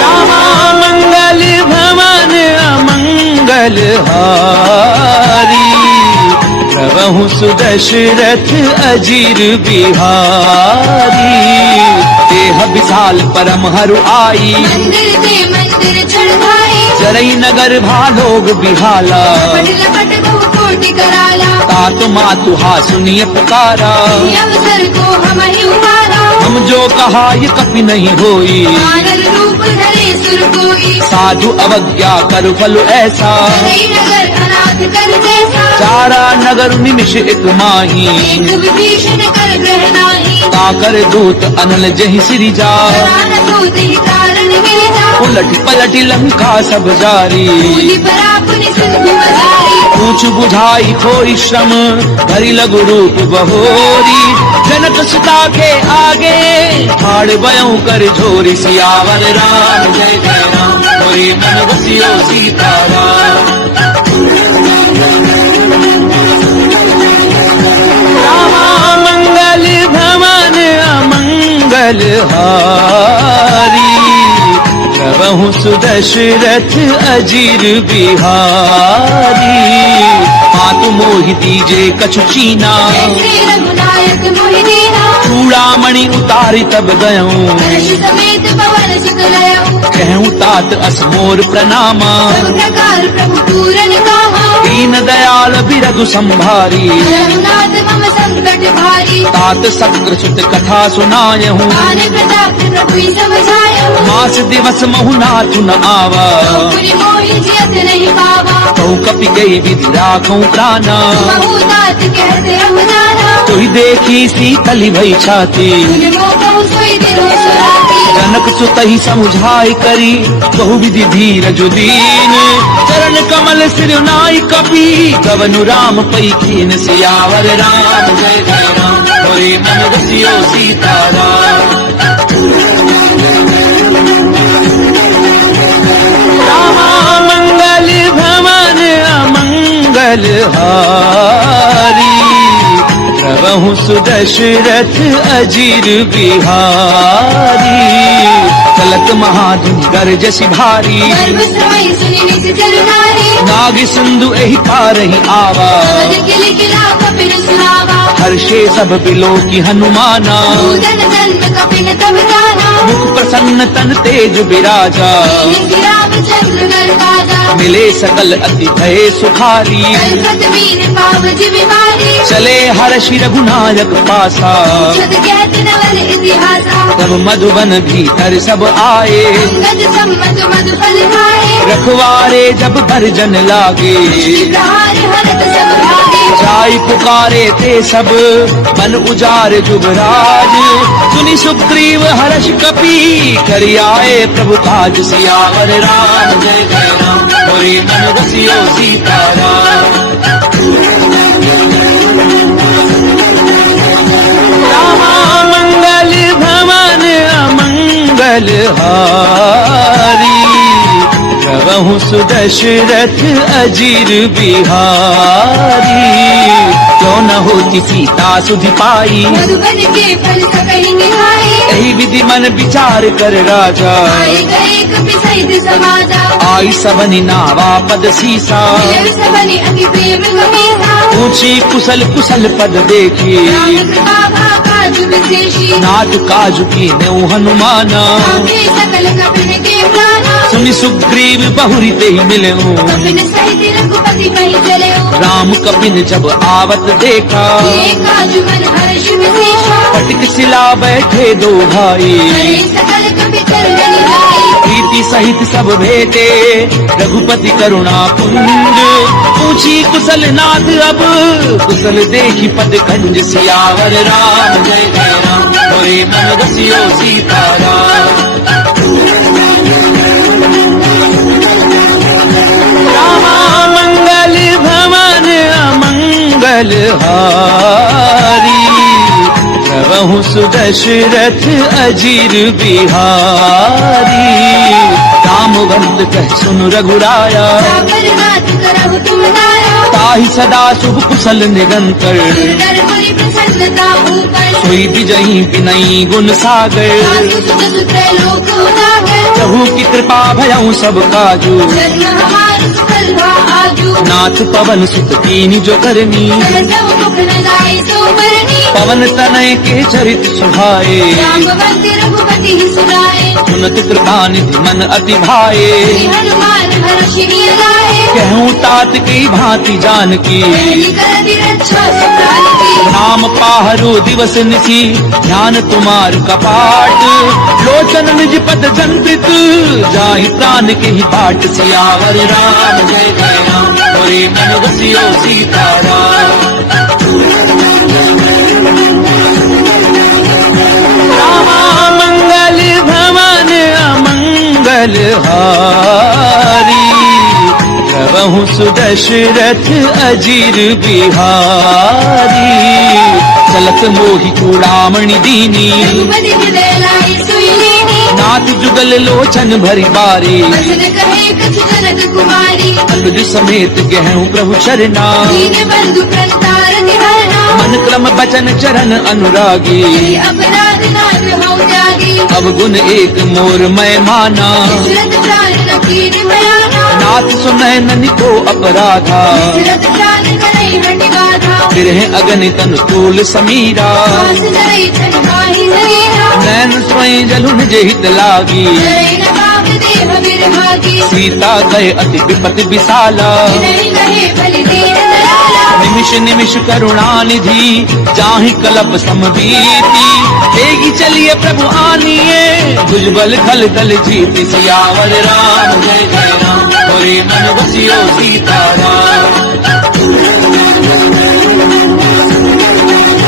रामा मंगल भवन अमंगल हारी प्रभु सुदशरथ अजीर बिहारी देह विशाल परम हरु आई मंदिर ते मंदिर चढ़ाए चरई नगर भालोग बिहाला लपट लपट बहु कोटि कराला तात मातु हा सुनिय पुकारा ये अवसर को हम ही उबारा हम जो कहा ये कपि नहीं होई मानव रूप धरे सुर कोई साधु अवज्ञा कर फल ऐसा नई नगर अनाथ कर जैसा चारा नगर निमिष एक माही एक विभीषण कर ग्रह नाही ताकर दूत अनल जहि सिरि जा प्राण दूत ही कारण गिरजा उलट पलट लंका सब जारी पूजी परापुनि सिंधु मदारी पूछ बुझाई खोई श्रम धरि लघु रूप बहोरी जनक सुता के आगे ठाड़ बयऊ कर झोरी सियावर राम जय जय राम होरे मन बसियो सीताराम रामा मंगल भवन अमंगल हारी प्रभु सुदशरथ अजीर बिहारी मातु मोहि दीजे कछु चीना ऐसे रघुनायक मोहि दीना चूड़ामणि उतारी तब गयऊं हर्ष समेत पवन सुत लयऊ कहूँ तात असमोर प्रणामा सब प्रकार प्रभु पूरन कामा दीन दयाल बिरगु संभारी रघुनाथ मम संकट भारी तात सक्र सुत कथा सुनायहूँ आने प्रताप प्रभु ही समझायऊ मास दिवस महु नाथु न आवा पुनि मोहि जियत नहीं पावा कहूँ कपि गई विधि राखूं प्राणा बहु तात कहते हम जाना तुहि देखी सीतली भई छाती पुनि मोह कहु सोई दिनो सुराती जनक सुतहि समुझाई करी बहु विधि धीरज दीन चरण कमल सिर नाई कपि कवनु राम पई कीन सियावर राम जय जय राम होरे मन बसियो सीताराम रामा मंगल भवन अमंगल हारी प्रभु सुदशरथ अजीर बिहारी चलत महाधुन गरजसि भारी गर्भ समय सुनि निज जन नारी नाग सिंधु एहि पारहि आवा अवध किल किला कपिल सुहावा हर्षे सब बिलो की हनुमाना पूजन जन्म कपिल तब जाना मुख प्रसन्न तन तेज विराजा श्री रामचंद्र नर काजा मिले सकल अति भय सुखारी कलकत वीर पाव जिमिवारी चले हर्षि रघुनायक पासा छद कहत नवल इतिहासा तब मधुबन भीतर सब आए अंगद सम्मत मधुफल खाए रखवारे जब भरजन लागे प्रहार हरत सब भागे जाई पुकारे ते सब मन उजार जुबराज सुनि सुग्रीव हर्ष कपि करि आए प्रभु काज सियावर राम जय जय राम होरे मन बसियो सीताराम रामा मंगल भवन अमंगल हारी प्रभु सुदशरथ अजीर बिहारी क्यों न होती सीता सुधि पाई मधुबन के फल सकहि निहाए यही विधि मन विचार कर राजा आए गए कपि सहित समाजा आई सबनि नावा पद सीसा मिलव सबनि अति प्रेम गमीसा ऊंची कुशल कुशल पद देखी राम कृपा भाका विशेषी नाथ काजु की नेऊ हनुमाना आपे सकल कपिन के प्राणा सुनि सुग्रीव बहुरी ते मिले कपिन सहित रघुपति कहीं चले राम कपिन जब आवत देखा ये काजु मन हर्ष विशेषा पटिक सिला बैठे दो भाई हरे सकल कपि चरण जाई प्रीति सहित सब भेटे रघुपति करुणा पुंज पूछी कुशल नाथ अब कुशल देखी पद कंज सियावर राम जय जय राम मोरे मन रसियो सीताराम रामा मंगल भवन अमंगल हारी प्रभु सुदशरथ अजीर बिहारी रामवंत कह सुन रघुराया सागर नाथ करहु तुम दाया ताहि सदा शुभ कुशल निरंतर नर मुनि प्रसन्नता ऊपर सोई विजयी विनयी गुण सागर साधु सुत सुत लोक उजागर प्रभु की कृपा भयऊ सब काजू जन्म हमार सुफल भा आजू नाथ पवन सुत कीनी जो करनी सब मुख न गाय सो मरनी पवन तनय के चरित सुहाए रामवंत रघुपति ही सुनाए सुनत कृपा निधि मन अति भाए श्री हनुमान हर्षि लाए कहूँ तात की भांति जान की पहली कर दी रक्षा सकाल की नाम पाहरो दिवस निसी ध्यान तुम्हार कपाट लोचन निज पद जंत्रित जाहि प्राण के ही बाट सियावर राम जय जय राम मोरे मन बसियो सीताराम रामा मंगल भवन अमंगल हारी प्रभु सुदशरथ अजीर बिहारी चलत मोहि चूड़ामणि दीनी रघुपति हृदय लाई सोई लेनी नाथ जुगल लोचन भरी बारी बचन कहे कछु जनक कुमारी अनुज समेत गहूँ प्रभु चरना दीन बंधु प्रतार निहरना मन क्रम बचन चरण अनुरागी यही अपराध नाथ हौ त्यागी अब गुण एक मोर मैं माना दशरथ प्राण न कीन भयाना नाथ सुनैन को अपराधा दशरथ प्राण करई हटि गाधा फिर अगन तन तूल समीरा पास धरई छन माहि धरीरा नैन स्वयं जलुन जेहित लागी धरई न पाप देह विरभागी सीता गए अति विपति विशाला नहीं कहे बलि दीन दयाला निमिष निमिष करुणा निधि जाहि कलप समबीती तेगी चलिए प्रभु आनिए भुजबल खल दल जीति सियावर राम जय जय राम मोरे मन बसियो सीताराम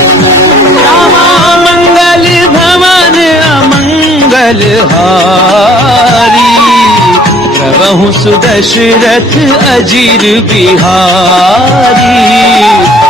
रामा मंगल भवन अमंगल हारी प्रभु सुदशरथ अजीर बिहारी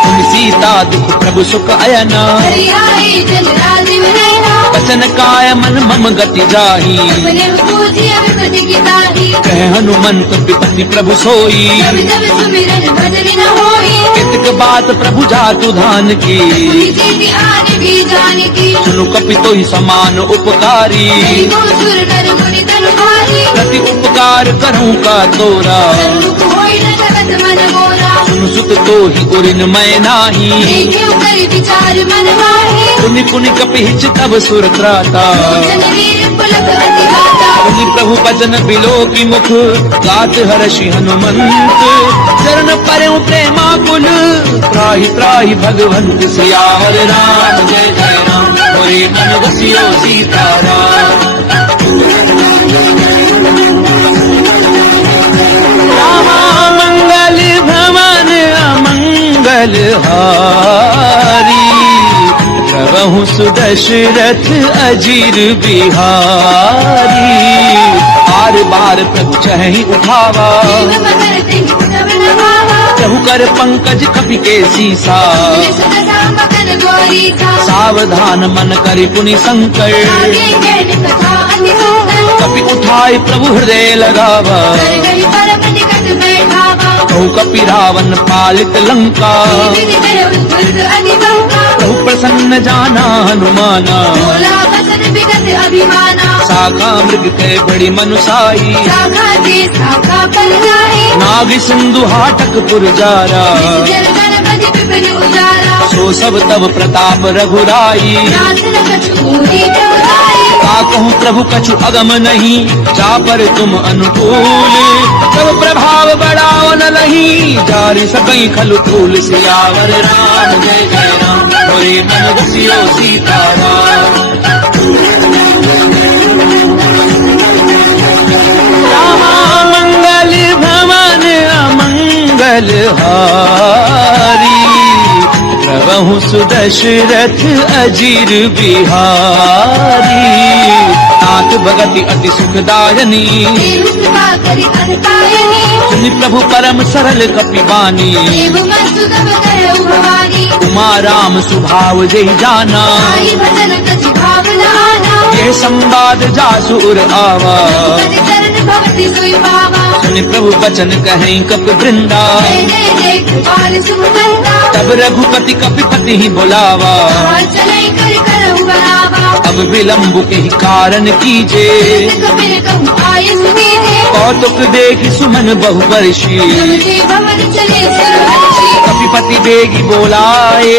तुम सीता दुख प्रभु सुख अयना हरि आई जन राजीव नैना वचन काय मन मम गति जाही अपने पूजी विपति की ताही कह हनुमंत विपति प्रभु सोई जब जब सुमिरन भजन न होई कितक बात प्रभु जातु धान की पूरी चीती आने भी जाने की सुनु कपितो ही समान उपकारी गो सुर नर मुनि तन भारी प्रति उपकार करूं का तोरा सन्मुख होई न जगत मन मोरा सुनु सुत तो ही उरिन मैं नाही देखे कर विचार मन माहे पुनि पुनि कपिच तब सुर त्राता जन वीर पुलक अति गाता पुनि प्रभु बचन बिलो की मुख गात हर्षि हनुमंत चरण परउ प्रेमा कुल त्राहि त्राहि भगवंत सियावर राम जय जय राम मोरे मन बसियो सीताराम रामा मंगल भवन अमंगल हारी प्रभु सुदशरथ अजीर बिहारी बार बार प्रभु चहि उठावा जीव मगर तिन सब न भावा प्रभु कर पंकज कपि के सीसा सुत साम मगन गोरी था सावधान मन करि पुनि संकर आगे जैन कथा अति सुंदर कपि उठाए प्रभु हृदय लगावा कर गई परम निकट बैठावा कहु कपि रावण पालित लंका विधि करहु दुर्ग अति बंका प्रभु प्रसन्न जाना हनुमाना बोला बचन विगत अभिमाना शाखा मृग के बड़ी मनुसाई शाखा दे शाखा पल जाए नाग सिंधु हाटक पुर जारा जन गण अति विपिन उजाला सो सब तब प्रताप रघुराई नाथ न कछु मोहि प्रभुराई का कहूँ प्रभु कछु अगम नहीं जा पर तुम अनुकूल तब प्रभाव बढ़ाओ न लही जारी सकई खलु फूल सियावर राम जय जय राम होरे मन बसियो सीताराम रामा मंगल भवन अमंगल हारी प्रभु सुदशरथ अजीर बिहारी नाथ भगति अति सुखदायनी देव कृपा करि अनपायनी सुनि प्रभु परम सरल कपिवानी देव मन सुगम करहु भवानी उमा राम स्वभाव जय जाना आई भजन कछि भावना आना ये संवाद जासुर आवा रघुपति चरण भवति सोई पावा सुनि प्रभु वचन कहें कप वृंदा जय जय जय कृपाल शुभ करता तब रघुपति कपिपति ही बुलावा चले कर करहु बरावा अब विलम्ब के ही कारण कीजे कपिल कहूँ आय सुनीते कौतुक देखि सुमन बहुवर्षी तुमसे भवन चले सुरहर्षि कपिपति बेगी बोलाए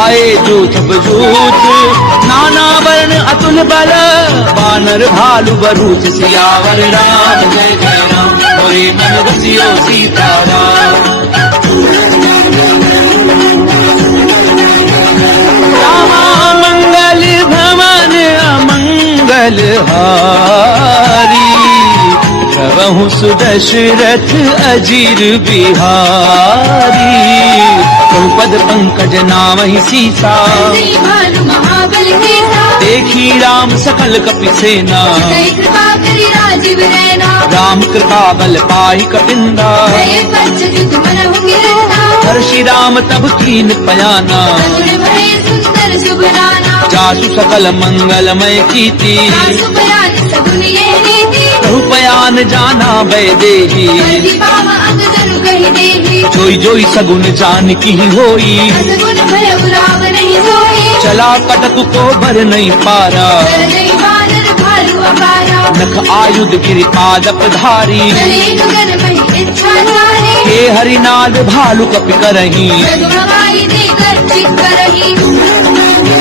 आए जूथ बजूथ नाना वर्ण अतुल बल बानर भालु बरूथ सियावर राम जय जय राम होरे मन बसियो सीताराम रामा मंगल भवन अमंगल हारी प्रभु सुदशरथ अजीर बिहारी पद पंकज नाम ही सीता श्री भानु महाबल केसा देखी राम सकल कपि सेना जय कृपा करि राजीव नैना राम कृपा बल पाई कपिंदा जय पंचजित मनहु गिरता हर्षि राम तब कीन पयाना मधुर भय सुंदर शुभ नाना जासु सकल मंगलमय कीर्ति सासु बयान सगुन ये नीति बहुपयान जाना वैदेही हरि बाबा अंग जनु कहि देहि जोई जोई सगुन जान की होई असगुन भय उराव नहीं सोई चला कटक को भर नहीं पारा कर नहीं बानर भालु अपारा नख आयुध गिरि पादप धारी चले गगन मही इच्छा सारी हे हरिनाद भालु कपि करही सगुन हवाई देकर चित करही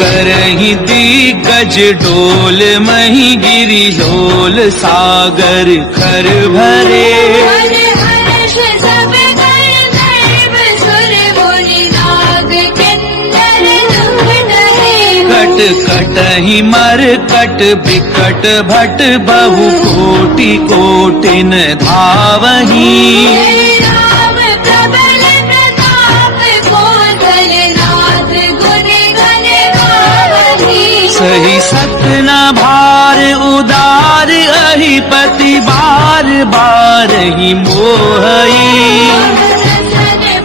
करही दिग्गज डोल मही गिरि झोल सागर खर भरे मन हर्ष सब कर दैव सुर मुनि नाग किन्नर दुख डरे कट कटहि मर कट बिकट भट बहु कोटि कोटिन धावही जय राम प्रबल प्रताप कौशल नाथ गुण गण गावही सही सतना भार उदार अहिपति बार बार ही मोहई सन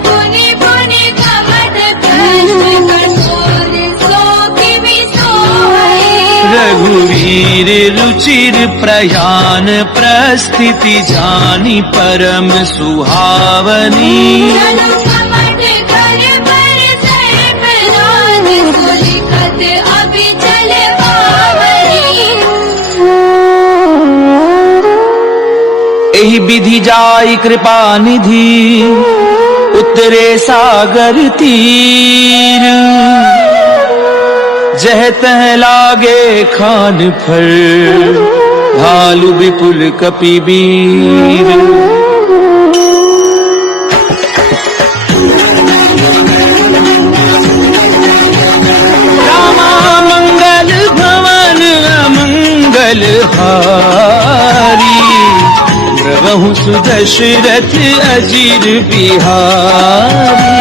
पुनि पुनि कमट प्रश्न कठोर सोखि विसोहि रघुवीर रुचिर प्रयान प्रस्थिति जानी परम सुहावनी जनु कमट कर पर सर्प राज सुलिखत अभि चल पावनी एहि विधि जाई कृपा निधि उतरे सागर तीर जह तह लागे खान फर भालु विपुल कपिवीर रामा मंगल भवन अमंगल हारी प्रभु सुदशरथ अजीर बिहारी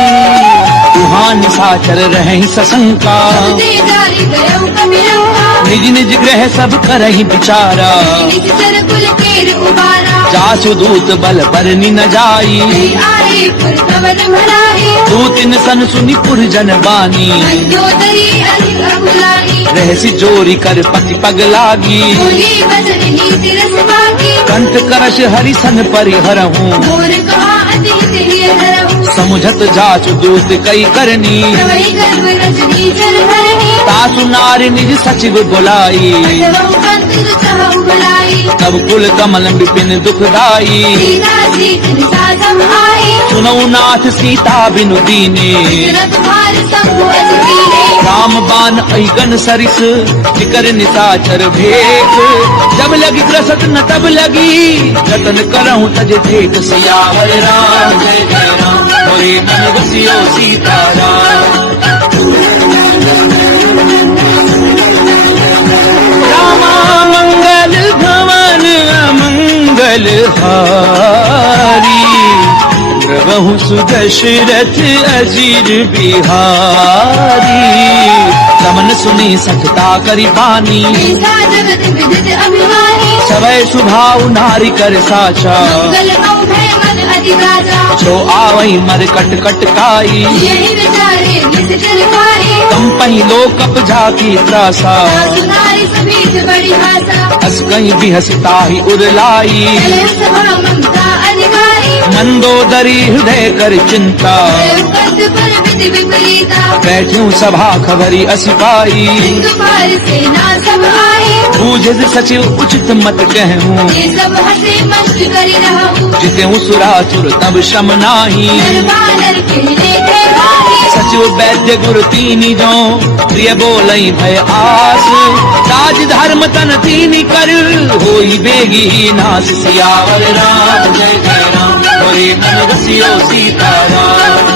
तुहान साचर रहे सशंका दे जारी गयो कपिलंका निज निज ग्रह सब करहि विचारा निज सर कुल केर उबारा जासु दूत बल बरनि न जाई जय आए पुर पवन भलाई दूतिन सन सुनि पुर जन बानी मंदोदरी अधिक अकुलाई रहसि जोरी कर पति पग लागी बोली बचन ही तिरस बाकी कंठ करश हरि सन परिहरहूँ मोर कहा अति हित हिय धरहु। समुझत जाचु दूत कई करनी, प्रवहि गर्भ रजनी जल भरहि। तासु नारी निज सचिव बुलाई, अतवहु पंत जो चाहु भलाई। तब कुल कमल विपिन दुखदाई, सीता सीत निसाचम आई। सुनौ नाथ सीता बिनु दीने, रथ भार शंभु अति कीने। राम बान अहिगन सरिस निकर निसाचर भेख, जब लगी ग्रसत न तब लगी जतन करहु तज देख। सियावर राम जय जय राम, मोरे मन बसियो सीताराम। रामा मंगल भवन अमंगल हारी, प्रभु सुदशरथ अजीर बिहारी। समन सुनी सखता करी बानी, ऐसा जगत विदित अभिमानी। सवै सुभाव नारी कर साचा, मंगल कौ भय मन अति राजा। जो आवई मर कट कट काई, यही विचारे निश्चल पाए। कंपनी लो कप झाकी त्रासा, सासु नारी समीत बड़ी आशा। हस कहीं भी हंसता ही उरलाई, चले सभा ममता अधिकारी। मंदोदरी हृदय कर चिंता, पद पर विधि विपरीता। बैठूं सभा खबरी असिपाई। सिंधु पार सेना सब आए। बूझ सचिव उचित मत कहूँ, ये सब हंसे मस्त करी रहूं। जितेऊ सुरासुर तब शम नाही। नर बानर खेले थे भारी। सचिव वैद्य गुरु तीनी जो, प्रिय बोलई भय आस। राज धर्म तन तीनी कर, होई बेगी नास। सियावर राम जय जय राम, मोरे मन बसियो सीताराम।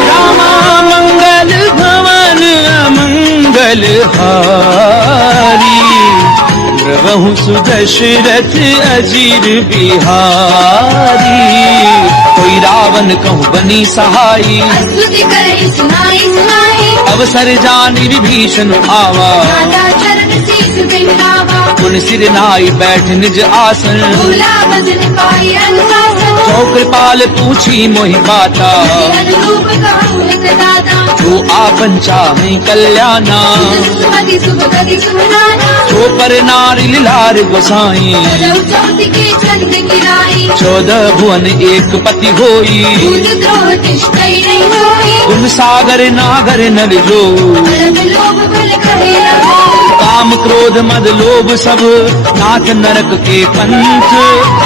रामा मंगल भवन अमंगल हारी, प्रभु सुदशरथ अजीर बिहारी। कोई रावण कहूँ बनी सहाई, स्तुति करे सुनाई सुनाई। अवसर जानी विभीषण आवा। राजा चरण शीस बिनावा। पुन सिर नाई बैठ निज आसन, भूला भजन पाई अनुशासन। जो कृपाल पूछी मोहि बाता, अनुरूप कहूँ हित दाता। जो आपन चाहे कल्याणा। सुमति शुभ गति सुमनाना। जो पर नारी लार गोसाई, सजौ चौथ के चंद किराई। 14 भुवन एक पति होई। दूध द्रोह तिष्ठई नहीं होई। गुण सागर नागर नर जो, अलग लोभ बल कहे रहो। काम क्रोध मद लोभ सब नाथ नरक के पंथ।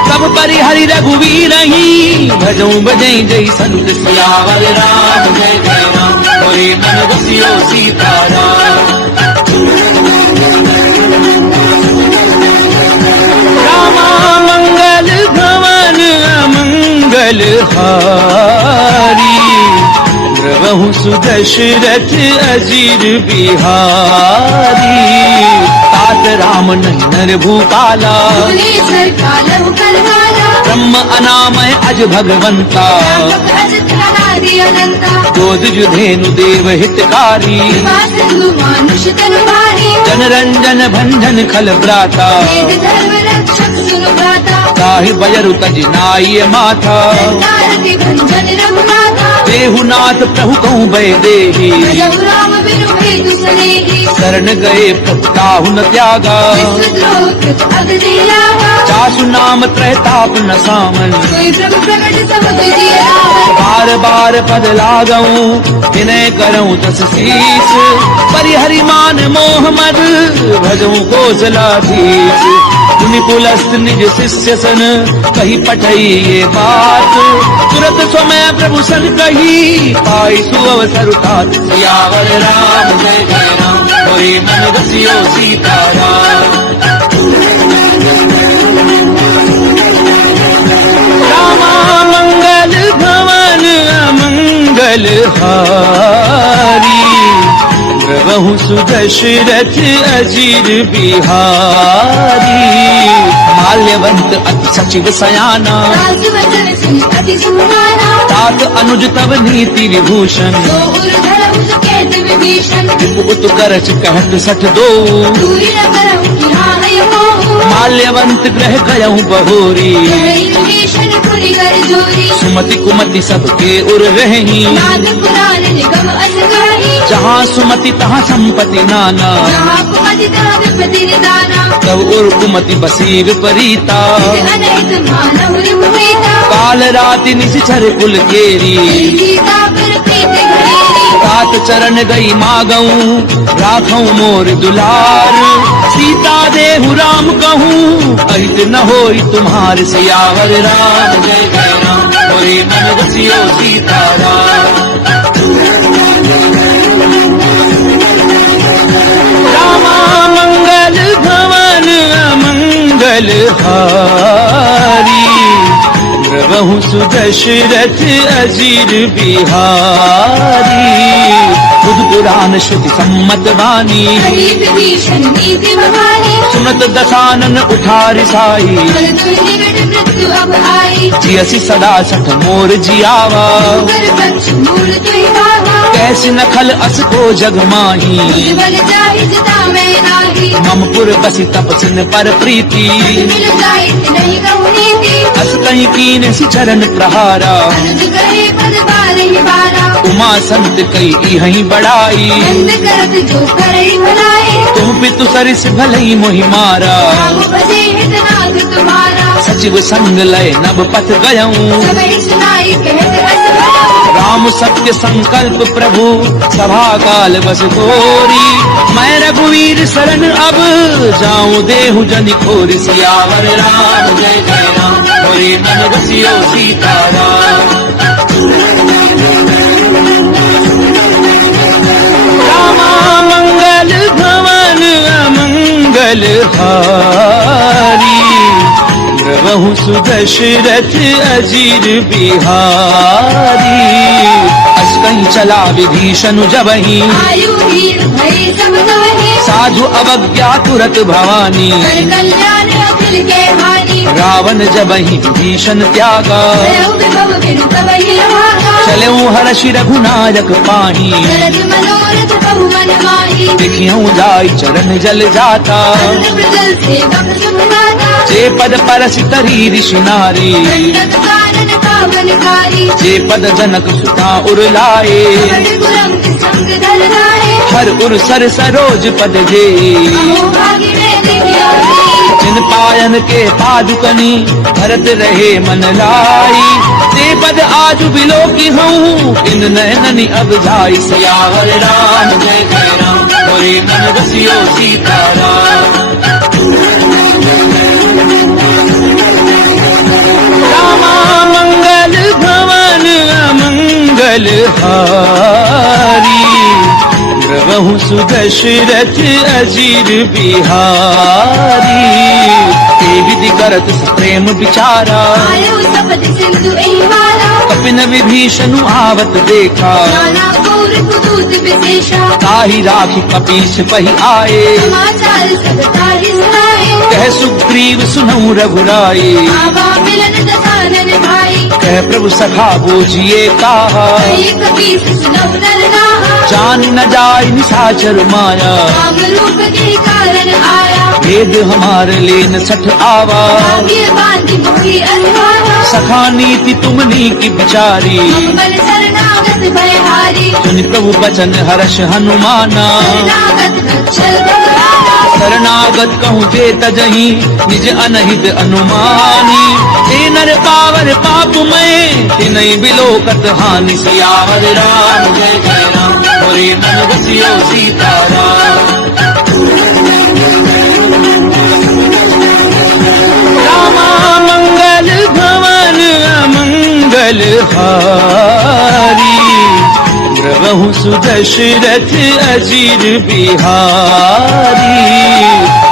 सब परिहरि रघुवीर ही, भजऊ बजई जय संत। सियावर राम जय जय राम, मोरे मन बसियो सीताराम। रामा मंगल भवन अमंगल हारी, प्रभु सुदशरथ अजीर बिहारी। तात राम नहीं नर भूपाला, भुवनेश्वर कालहु करवाला। ब्रह्म अनामय अज भगवंता। व्यापक अजत अनादि अनंता। क्रोध जुधेनु देव हितकारी, कृपा सिंधु मानुष तनु भारी। जनरंजन भंजन खल भ्राता। वेद धर्म रक्षक सुनु भ्राता। ताहि बजरु तज नाई माथा, तारति भंजन रघुनाथा। देहुनाथ प्रभु कहूँ भय देही, भजौ राम बिनु भेदु सनेही। शरण गए प्रभु ताहु न त्यागा। विश्वद्रोह कृत अगति लागा। चासु नाम त्रैताप न सामन, कोई प्रभु प्रकट सब तुझी रावण। बार बार पद लागऊं विनय करऊं तस शीस। परिहरि मान मोह मद, भजऊं कौशलाधीश। मुनि पुलस्त निज शिष्य सन, कही पठई ये बात। तुरत स्वमय प्रभु सन कही, पाई सुअवसर तात। सियावर राम जय जय राम, मोरे मन बसियो सीताराम। रामा मंगल भवन अमंगल हारी, प्रभु सुदशरथ अजीर बिहारी। माल्यवंत अति सचिव सयाना, राज वचन सुनि अति सुहाना। तात अनुज तब नीति विभूषण। सो उर धरहु सुकेत विभीषण। उत करच कहत सठ दो, दूरी न करहु किराय मोहु। माल्यवंत ग्रह गयहु बहोरी। करई विभीषण पुरि कर जोरी। सुमति कुमति सबके उर रही, नाग पुराण निगम अस गाही। जहाँ सुमति तहाँ संपत्ति नाना। जहाँ कुमति तहाँ विपति निदाना। लव और कुमति बसी विपरीता अनहित मानव रिपुरीता काल राति निशिचर कुल केरी सीता पर प्रीत घड़ेरी तात चरण गई मागऊं राखऊं मोर दुलार सीता देहु राम कहूँ अहित न होई तुम्हार सियावर राम जय जय राम मोरे मन बसियो सीताराम रामा मंगल भवन अमंगल हारी प्रभु सुदशरथ अजीर बिहारी खुद पुराण श्रुति सम्मत वाणी हरि विभीषण नीति भवानी सुनत दसानन उठार साई पर दुहि निकट मृत्यु अब आई जियसी सदा सठ मोर जियावा कर पक्ष मूल तुहि भावा कैसे नखल अस को जग माही तुझ बल जाहि जिता मैं नाही ममपुर बसी तपसिन पर प्रीति मिल जाहि नहीं कहु नीति अस कहीं कीन सि चरण प्रहारा अनुज कहे पद बारहि बारा उमा संत कई इहई बड़ाई नंद करत जो करई भलाई तुम पितु सरिस भलई मोहि मारा राम भजे हितनाथ तुम्हारा सचिव संग लय नभ पथ गयऊं सबहि सुनाई कहत रस भरा राम सत्य संकल्प प्रभु सभा काल बस गोरी मैं रघुवीर शरण अब जाऊं देहु जन खोरी सियावर राम जय जय राम मोरे मन बसियो सीताराम रामा मंगल भवन अमंगल हारी प्रभु सुदशरथ अजीर बिहारी अस कहीं चला विभीषण जबहि आयु हीर भय सब गवहि साधु अवज्ञा तुरत भवानी कर कल्याण अखिल के हानि रावण जबहि विभीषण त्यागा भयउ विभव बिनु तबहि भागा चलऊं हर्षि रघुनायक पाही शरद मनोरथ बहु मन माही देखियूं जाई चरण जल जाता अन्न प्रजल सेवक सुख दाता जे पद परसि तरी ऋषि नारी दंडक कानन पावनकारी जे पद जनक सुता उरलाए बड़ गुरम के संग धर लाए हर उर सर सरोज पद जे अहो भागी में देखियो जिन पायन के पादुकनी भरत रहे मन लाई ते पद आजु बिलो की हूँ इन नैननी अब जाई सियावर राम जय जय राम मोरे मन बसियो सीताराम रामा मंगल भवन अमंगल हारी प्रभु सुदशरथ अजीर बिहारी ते विधि करत प्रेम विचारा आयो सपद सिंधु एहि वाला कपिन विभीषण आवत देखा नाना कौर कुदूत विशेषा ताहि राखी कपीस पही आए समाचार सब ताहि सुनाए कह सुग्रीव सुनऊ रघुराई आवा मिलन दसानन भाई कह प्रभु सखा बूझिए कहा कही कपीस सुनऊ नर नाहा जान न जाय निशाचर माया राम रूप के कारण आया भेद हमार लेन सठ आवा भाग्य बांधि मोहि अनहारा सखा नीति तुमनी की बिचारी बल शरणागत भयहारी सुन प्रभु बचन हर्ष हनुमाना शरणागत नक्शल भगवाना शरणागत कहूँ जे तजही निज अनहित अनुमानी ते नर पावर पाप में ते नहीं बिलोकत हानि सियावर राम जय जय राम मोरे मन बसियो सीताराम रामा मंगल भवन अमंगल हारी प्रभु सुदशरथ अजीर बिहारी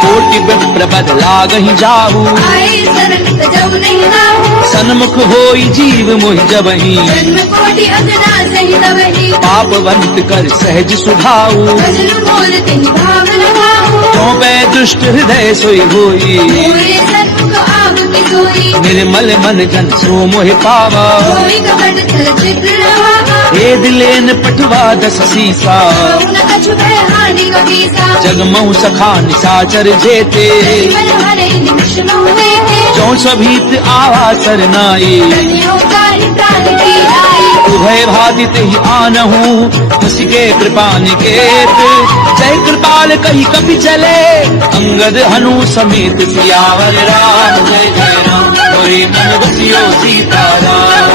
कोटि प्रबद लागहि जाहू आए शरण तजौ नहीं नाहु सन्मुख होई जीव मोहि जबहि जन्म कोटि अगना सहित वही पापवंत कर सहज सुभाऊ भजन बोल तिनि भाव लगाओ चौपै दुष्ट हृदय सोई होई मोरे सन्मुख आहुति सोई निर्मल मन जन सो मोहि पावा कोई कपट छल चित्र नभावा हे दिलेन पटवा दस सीसा न कछु भय हानि कपीसा जगमऊ सखा निशाचर जेते मन हरे निमिष मोहे जो सभीत आवा सरनाई धन्यो काहि प्राण की आई उभय भाति तेहि आनहु मुसिके कृपा निकेत। जय कृपाल कही कपि चले अंगद हनु समेत। सियावर राम जय जय राम मोरे मन बसियो सीताराम।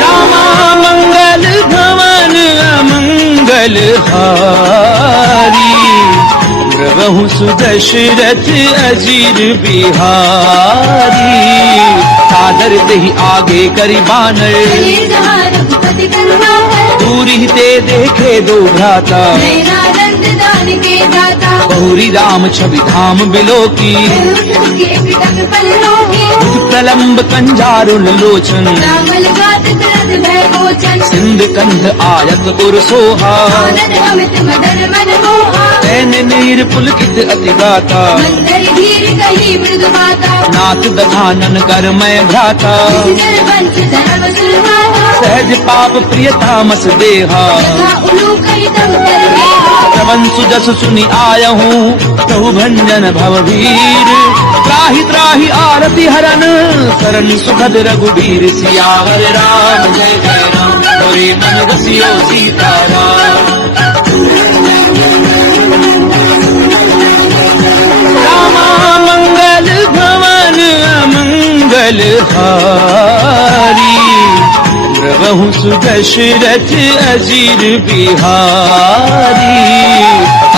रामा मंगल भवन अमंगल हारी। प्रभु सुदशरथ अजीर बिहारी। सादर तेहि आगे करि बानर चले जहाँ रघुपति करुणाकर। दूरी ते देखे दो भ्राता। नयनानंद दान के दाता। बहुरी राम छवि धाम बिलोकी। उसके पिटक पल्लों की। प्रलंब कंजारुण लोचन। रामल गात तरत भय गोचन। सिंध कंध आयत उर सोहा। आनंद अमित मदन मन मोहा। नैन नीर पुलकित अति गाता। मंदर धीर कही मृदु माता। नाथ दधानन कर मैं भ्राता। जर वंश धर्म सुरहारा। सहज पाप प्रियतामस देहा। यथा उलू कही तब कर मेहा। श्रवण सुजस सुनि आयहूँ प्रभु भंजन भववीर। त्राहि त्राहि आरति हरन शरण सुखद रघुबीर। सियावर राम जय जय राम मोरे मन बसियो सीताराम। रामा मंगल भवन अमंगल हारी। प्रभु सुदशरथ अजीर बिहारी।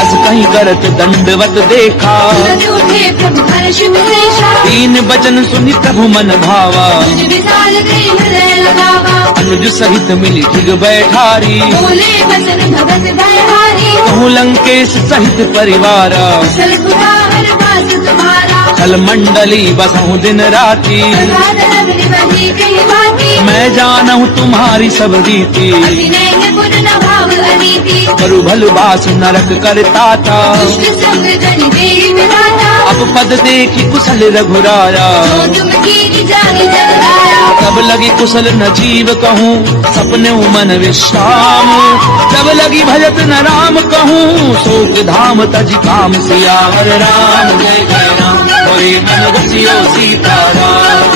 अस कहीं करत दंडवत देखा। तुरंत उठे प्रभु हर्ष विशेषा। तीन बचन सुनि प्रभु मन भावा। तुझ विशाल गृह हृदय लगावा। अनुज सहित मिली ठिग बैठारी। बोले बचन भगत भयहारी। कहूँ लंकेश सहित परिवारा। कुशल कुमार वास तुम्हारा। खल मंडली बसहूँ दिन राती। प्रभात रवि वही कही बाती। मैं जानहूँ तुम्हारी सब रीति। अति नैन गुण न भाव अनीति। करु भल बास नरक करता था। दुष्ट संग जन देहि विधाता। अब पद देखी कुशल रघुराया। जो तुम कीनी जाहि जग लाया। तब लगी कुशल न जीव कहूँ सपने मन विश्राम। जब लगी भजत न राम कहूँ शोक धाम तज काम। सियावर राम जय जय राम मोरे मन बसियो सीताराम।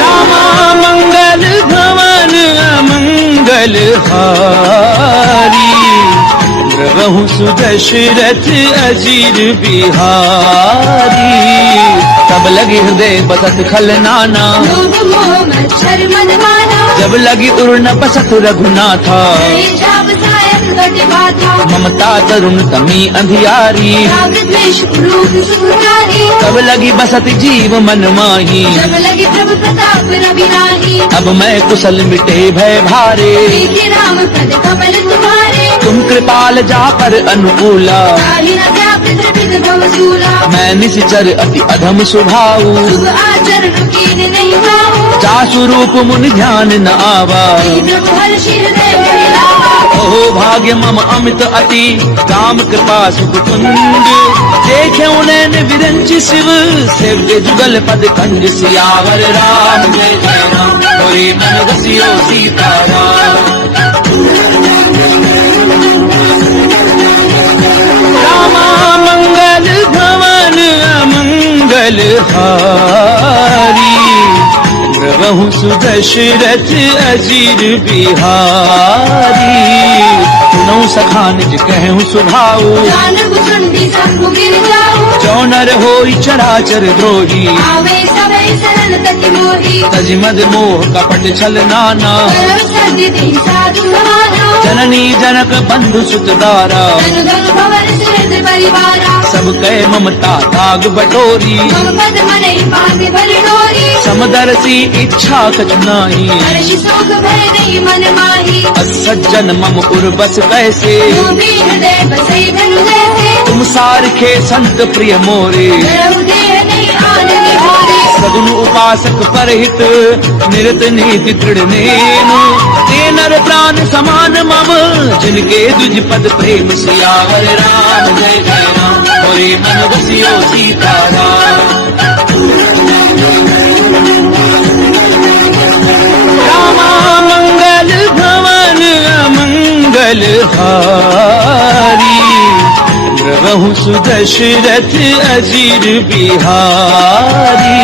रामा मंगल भवन अमंगल हारी। प्रभु सुदशरथ अजीर बिहारी। तब लगी हृदय बसत खल नाना। लोभ मोह मच्छर मद माना। जब लगी उर न बसत रघुनाथा। जाप सायक घट बाधा। ममता तरुण तमी अंधियारी। राग द्वेष क्रोध सुधारी। तब लगी बसत जीव मन माही। जब लगे प्रभु प्रताप रवि राही। अब मैं कुशल मिटे भय भारे। देखे राम पद कमल तुम्हारे। तुम कृपाल जा पर अनुकूला। ताहि न व्यापृत त्रिविध भवशूला। मैं निश्चर अति अधम स्वभाव। शुभ आचरण कीन नहीं भाव। जासु रूप मुनि ध्यान न आवा। प्रभु हर्षि हृदय परिलावा। ओहो भाग्य मम अमित अति राम कृपा सुख कुंज। देखे उनैन विरंच शिव सेव्य जुगल पद कंज। सियावर राम जय जय राम मोरे मन बसियो सीताराम। रामा मंगल भवन अमंगल हारी। प्रभु सुदशरथ अजीर बिहारी। सुनऊ सखा निज कहूँ सुभाऊ। जान कुसुंडी संग गिर जाऊ। जो नर होई चराचर द्रोही। आवे सबे सरल तति मोही। तज मद मोह कपट छल नाना। करव सद्य देहि साधु समाना। जननी जनक बंधु सुत दारा। धनु धनु भवन सुहृद परिवारा। सब कह ममता दाग बटोरी। मम पद मनै पाति भल डोरी। समदर्शी इच्छा कछ नाही। हर्षि शोक भय नहीं मन माही। असज्जन मम उर बस कैसे। मोहि हृदय बसई धनु जैसे। तुम सारखे संत प्रिय मोरे। धरहु देह नहीं आन निहारे। सगुन उपासक परहित निरत नीति दृढ़ नेम। ते नर प्राण समान मम जिनके द्विज पद प्रेम। सियावर राम जय जय राम मोरे मन बसियो सीताराम। रामा मंगल भवन अमंगल हारी। प्रभु द्रवहु सुदशरथ अजीर बिहारी।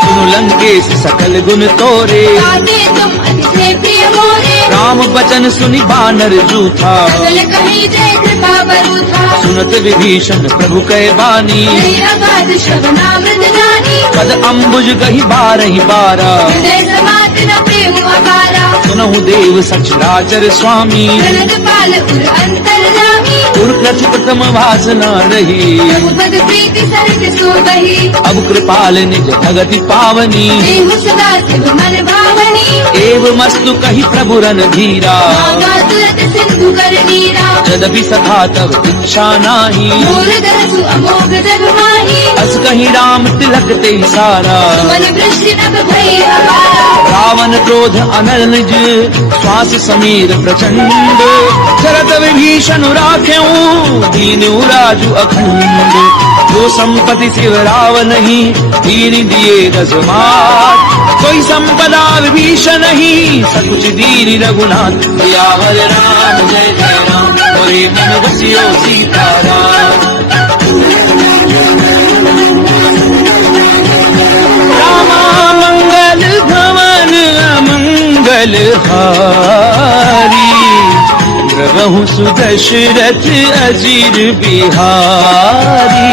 सुनु लंकेश सकल गुण तोरे, गाते तुम अतिशय प्रिय मोरे। राम बचन सुनि बानर जूथा, सकल कही जय कृपा बरूथा। सुनत विभीषण प्रभु कहे बानी, नहीं अगाध श्रवणामृत जानी। पद अम्बुज गही बारहि बारा, हृदय समात न प्रेम अपारा। सुनहु देव सचराचर स्वामी, प्रणत पाल उर अंतर्यामी। उर्कृत प्रथम वासना रही, रघुपद प्रीति सरित सो बही। अब कृपाल निज भगति पावनी, देहु सदा शिव मन भावनी। एवमस्तु कही प्रभु रन धीरा, मांगा तुरत सिंधु कर नीरा। यद्यपि सखा तब इच्छा नाही, मोर दरसु अमोघ जग माही। अस कही राम तिलक ते सारा, मन वृष्टि नभ भई अपारा। रावण क्रोध अनल निज, श्वास समीर प्रचंड। शरद विभीषण राख्यऊ, दीन राजु अखंड। जो संपत्ति शिव राव नहीं, दीन दिए रजमात। कोई संपदा विभीषण नहीं, सकुच दीन रघुनाथ। सियावर राम जय जय राम, मोरे मन बसियो सीताराम। रामा मंगल भवन अमंगल हारी, द्रवहु सुदशरथ अजीर बिहारी।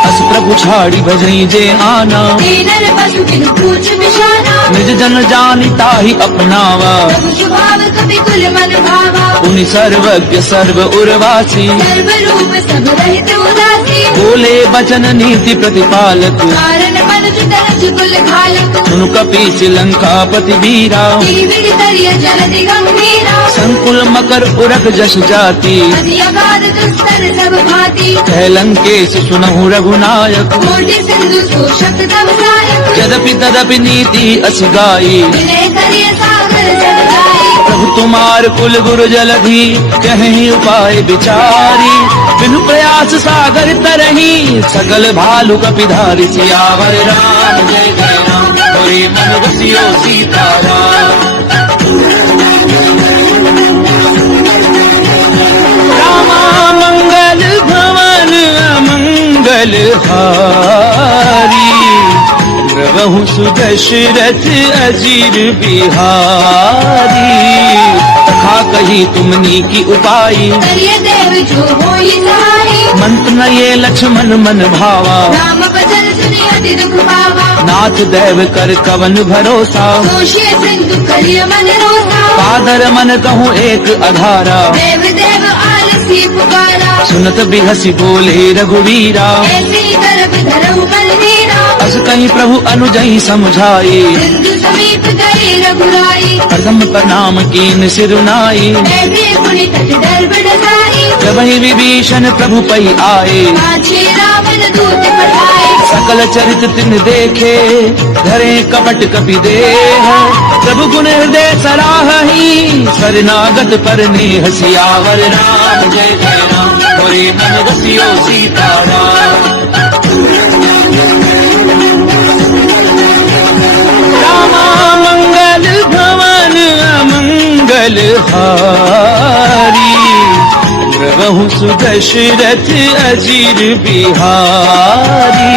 अस प्रभु छाड़ी भजई जे आना, दीनर पशु बिनु पूछ बिशाना। निज जन जानि ताहि अपनावा। प्रभु स्वभाव कपि कुल मन भावा। उनि सर्वज्ञ सर्व उर्वासी, सर्व रूप सब रहित उदासी। बोले बचन नीति प्रतिपालक। कारण मन चितरज कुल घालक। सुनु कपीस लंकापति वीरा, विधि तरिय जलधि गंभीरा। संकुल मकर उरग जस जाति, अति अगाध दुस्तर सब भांति। कह लंकेश सुनहु रघुनायक। कोटि सिंधु शोषक तब सायक। यद्यपि तदपि नीति अस गाई, विनय करिय सागर जग जाई। प्रभु तुमार कुल गुरु जलधि, कहीं उपाय विचारी। बिनु प्रयास सागर तरही, सकल भालु कपिधारी। सियावर राम जय जय राम, मोरे मन बसियो सीताराम। रामा मंगल भवन अमंगल हारी, द्रवहु सुदशरथ अजीर बिहारी। तथा कही तुमनी की उपाई, करिय देव जो होई सहाई। मंत्र न ये लक्ष्मण मन भावा। राम बचन सुनि अति दुख पावा। नाथ देव कर कवन भरोसा, दोषी सिंधु करिय मन रोसा। पादर मन कहूँ एक अधारा। देव देव आलसी पुकारा। सुनत बिहसी बोले रघुवीरा, ऐसी गर्भ धरऊ बलवीरा। अस कहीं प्रभु अनुजई समझाई। सिंधु समीप गए रघुराई। प्रथम प्रणाम कीन सिरुनाई, ऐसे पुनि तट दर्भ डसाई। जब ही विभीषण प्रभु पई आए। पाछे रावण दूत पठाए। सकल चरित तिन देखे, धरे कपट कपि देह। प्रभु गुण हृदय सराहही, शरणागत पर नेह। सियावर राम जय जय राम, मोरे मन बसियो सीताराम। रामा मंगल भवन अमंगल हारी, द्रवहु सुदशरथ अजीर बिहारी।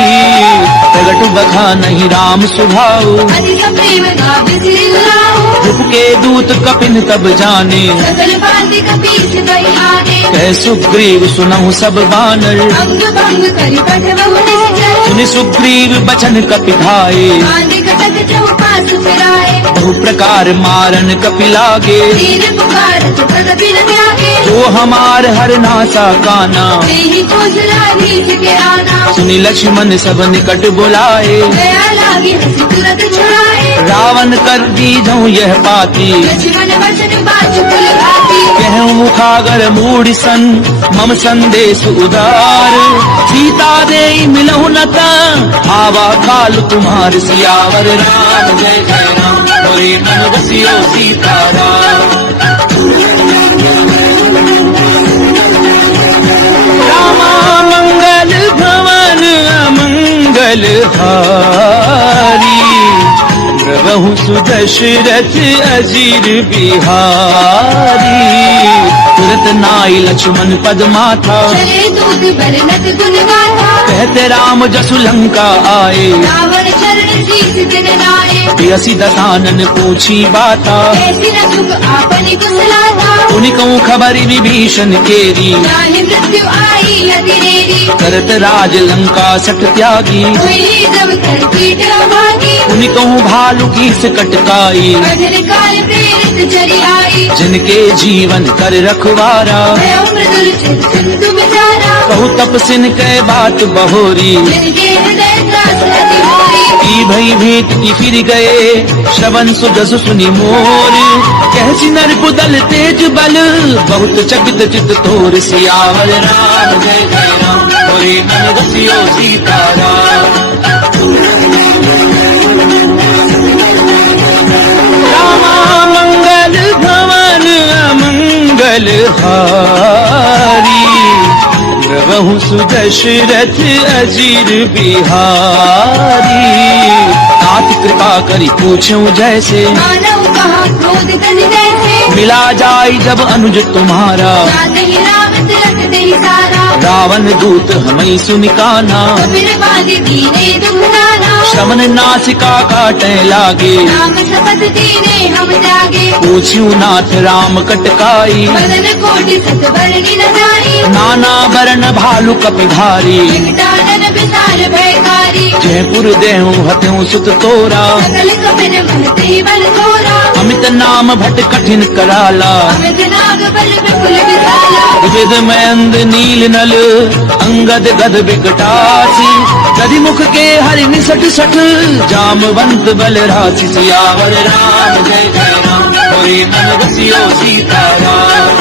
प्रगट बखा नहीं राम सुभाऊ, अति सप्रेम गावे सिरि गुराऊ। रूप के दूत कपिन तब जाने, सकल भांति कपीस बहियाने। कह सुग्रीव सुनहु सब बानर। अंग भंग करि पठ बहु निश्चर। सुनि सुग्रीव बचन कपिधाए, बांधि कटक चौपास फिराए। बहु प्रकार मारन कपि लागे। दीन पुकारत तदपि न त्यागे। जो हमार हर नासा काना, तेहि कौशलाधीश के आना। सुनि लक्ष्मण सब निकट बुलाए। दया लागी हंसी तुरत छुड़ाए। रावण कर दीजहु यह पाती, लक्ष्मण वचन बाजु कुल घाती। कहूँ मुखागर मूढ़ सन, मम संदेश उदार। सीता दे मिलहु न ता, आवा काल तुम्हार। सियावर राम जय जय राम, मोरे मन बसियो सीताराम। रामा मंगल भवन अमंगल हारी, द्रवहु सुदशरथ अजीर बिहारी। तुरत नाई लक्ष्मण पद माथा, चले दूत बरनत गुण गाथा, कहते राम जसु लंका आए, रावण चरण शीस दिन नाए, पियसी दसानन पूछी बाता, कैसी न सुख आपनि कुशलाथा, उनि कहूँ खबरि विभीषण केरी, जाहि मृत्यु आई अतिरेरी, करत राज लंका सठ त्यागी, हुई जब कर पीठ भागी, उनि कहूँ भालू की कटकाई, अधर काल प्रेरित चरी आई, जिनके जीवन कर रखवारा, भय मृदुल चित सिंधु बिचारा, कहु तपसिन कै बात बहोरी, जिनके हृदय त्रास अति मोरी, की भई भेंट की फिर गए, श्रवण सुजसु सुनि मोर, कहसी नर कुदल तेज बल, बहुत चकित चित तोर, सियावर राम जय जय राम, होरे मन बसियो सीताराम। रामा मंगल भवन अमंगल हारी, प्रभु सुदशरथ अजीर बिहारी, नाथ कृपा करी पूछूं जैसे, मानव कहा क्रोध तन जैसे, मिला जाई जब अनुज तुम्हारा, जाते ही राम तिलक दे सारा, रावण दूत हमें सुनिकाना, फिर बांधे दीने दुख नाना, श्रवण नासिका काटे लागे, राम शपथ दीने हम त्यागे, पूछ्यू नाथ राम कटकाई, बदन कोटि सत बरनी न जाई, नाना बरन भालू कपिधारी, विकटानन विशाल भयकारी, जयपुर देहु हत्यु सुत तोरा, सकल कपिन मन ते बल थोरा, अमित नाम भट कठिन कराला, अमित नाग बल विपुल विशाला, विविध मयंद नील नल, अंगद गद विकटासी, गदि मुख के हरि निसट सठ, जामवंत बल राशि, सियावर राम जय जय राम, होरे मन बसियो सीताराम।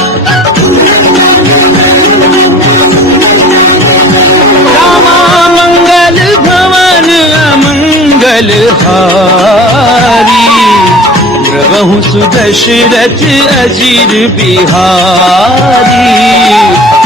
रामा मंगल भवन अमंगल हारी, प्रभु सुदशरथ अजीर बिहारी,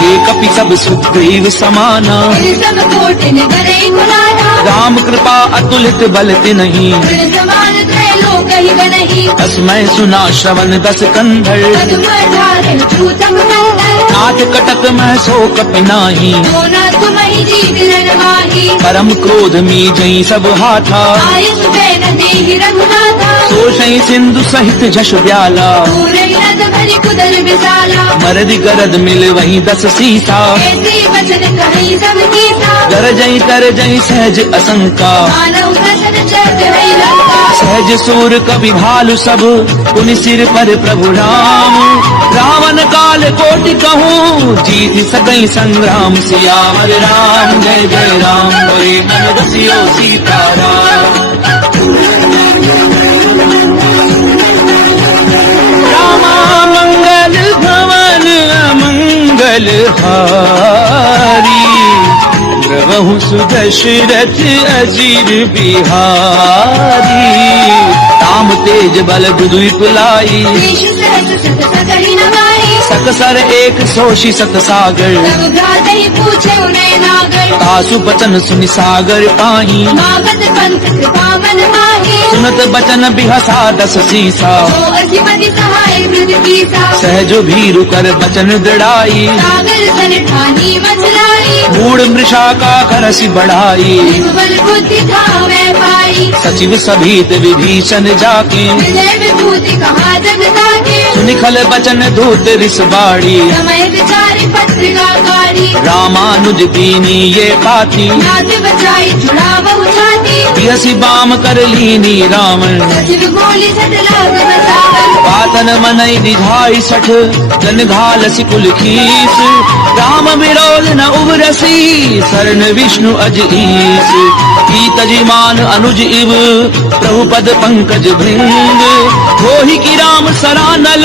एक कपि सब सुग्रीव समाना, फिर सब कोटिन करे गुलाना, राम कृपा अतुलित बलति नहीं, फिर समान त्रय लोक ही बनहि, तस्मै सुना श्रवण दस कंधर, पदम अठारह छूतम कंदर, नाथ कटक मह सो कपि नाही, सोना तुम ही जीव रण माही, परम क्रोध मी जई सब हाथा, आयुष बैन देहि रघुनाथा, सोषई सिंधु सहित जश ब्याला, पूरे नद भरि कुदल विशाला, मरद गरद मिल वही दस सीसा, ऐसे वचन कहि सब कीसा, गरजई तरजई सहज असंका, मानव दर्शन चरत है लंका, सहज सूर कवि भालु सब, पुनि सिर पर प्रभु राम, रावण काल कोटि कहूँ, जीत सकई संग्राम, सियावर राम जय जय राम, होरे मन बसियो सीताराम। रामा मंगल भवन अमंगल हारी, प्रभु सुदशरथ अजीर बिहारी, राम तेज बल दुदुई पुलाई, देश सहज सत सकहि नवाई, सकसर एक सोशी सत सागर, सब भ्रात ही पूछे उन्हें नागर, तासु बचन सुनि सागर पाही, मागत पंथ कृपा मन माही, सुनत बचन बिहसा दस सीसा, सो अधिपति सहाय मृद कीसा, सहजो भीरु कर बचन दृढ़ाई, सागर सन ठानी मचलाई, मूड मृषा का करसि बढ़ाई, बल बुद्धि धावे पाई, सचिव सभीत विभीषण जाके, विजय विभूति कहा जग ताके, सुनिखल बचन दूत रिस बाड़ी, समय विचारी पत्रिका कारी, रामानुज दीनी ये पाती, नाथ बचाई जुड़ा बहु छाती, बिहसी बाम कर लीनी रावण, सचिव बोली सट लाग बसावन, पातन मनई निधाई सठ, जन घाल सिकुल खीस, राम बिरोल न उबरसी, शरण विष्णु अज ईस, तजिमान अनुज इव, प्रभु पद पंकज भृंग, होहि की राम सरानल,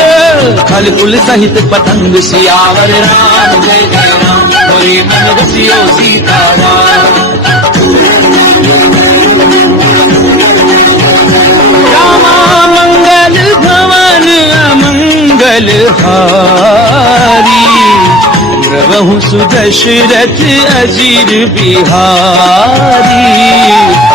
खल कुल सहित पतंग, सियावर राम जय जय राम, होरे मन बसियो सीताराम। रामा मंगल भवन अमंगल हारी, प्रभु सुदशरथ अजीर बिहारी,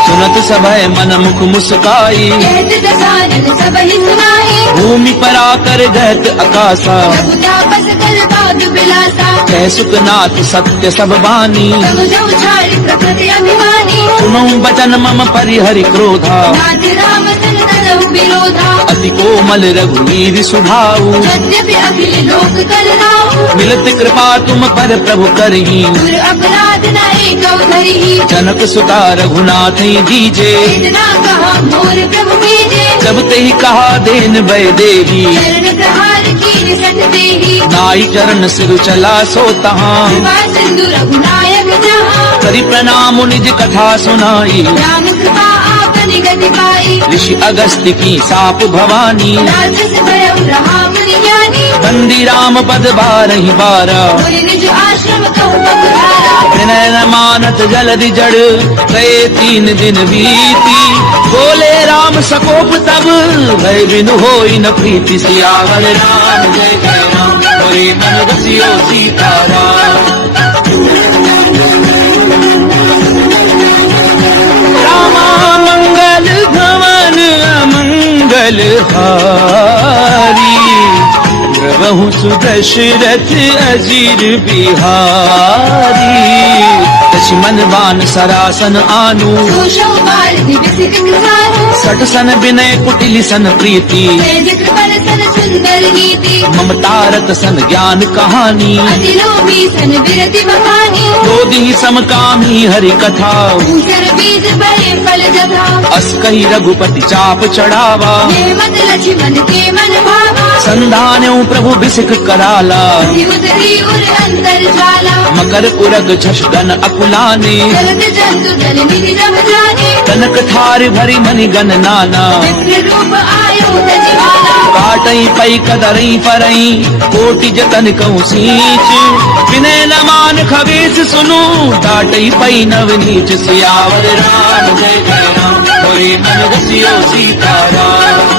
सुनत सभय मन मुख मुस्काई, कहत दसानन सब ही सुनाई, भूमि पर आकर गहत आकाशा, प्रभु तापस कल सुंदर बाग बिलासा जय सुखनाथ सत्य सब बानी तब जो छाड़ी प्रकृति अभिमानी सुनो बचन मम परिहरि क्रोधा नाथ राम सन तनहु विरोधा अति कोमल रघुवीर सुभाऊ यद्यपि अखिल लोक कलराऊ मिलत कृपा तुम पर प्रभु करही दूर अपराध न एक धरिही जनक सुता रघुनाथ दीजे इतना कहा मोर प्रभु कीजे जब तेहि कहा देन भय देही चरण प्रहार कीन सट देही नाई चरण सिर चला सो तहाँ कृपा सिंधु रघुनायक जहाँ करि प्रणाम निज कथा सुनाई राम कृपा आपन गति पाई ऋषि अगस्त्य की साप भवानी राजस भयउ रहा मुनि ज्ञानी बंदी राम पद बारहि बारा मुनि निज आश्रम कहु पगुधारा विनय न मानत जलधि जड़ गए 3 दिन बीती बोले राम सकोप तब भय बिनु होई न प्रीति सियावर राम जय जय राम मोरे मन रसियो सीताराम रामा मंगल भवन अमंगल हारी प्रभु सुदशरथ अजीर बिहारी लक्ष्मण बान सरासन आनु दोषौ बाल दिव्य कृपानु सठ सन विनय कुटिल सन प्रीति तेज कृपण सन सुंदर नीति ममतारत सन ज्ञान कहानी अति लोभी सन विरति बखानी क्रोधी समकामी हरि कथा ऊसर बीज बड़े फल जथा अस कही रघुपति चाप चढ़ावा हेमत लक्ष्मण के मन भावा संधान्यो प्रभु बिसिक कराला उतरी उर अंतर ज्वाला मकर उरग झष गन अकुलाने जलद जंतु जल निधि नभ जाने कनक थार भरी मनि गन नाना विप्र रूप आयो तजिवाला काटई पई कदरई परई कोटि जतन कहूँ सींच विनय न मान खबेश सुनु डाटई पई नव नीच सियावर राम जय जय राम मोरे मन रसियो सीताराम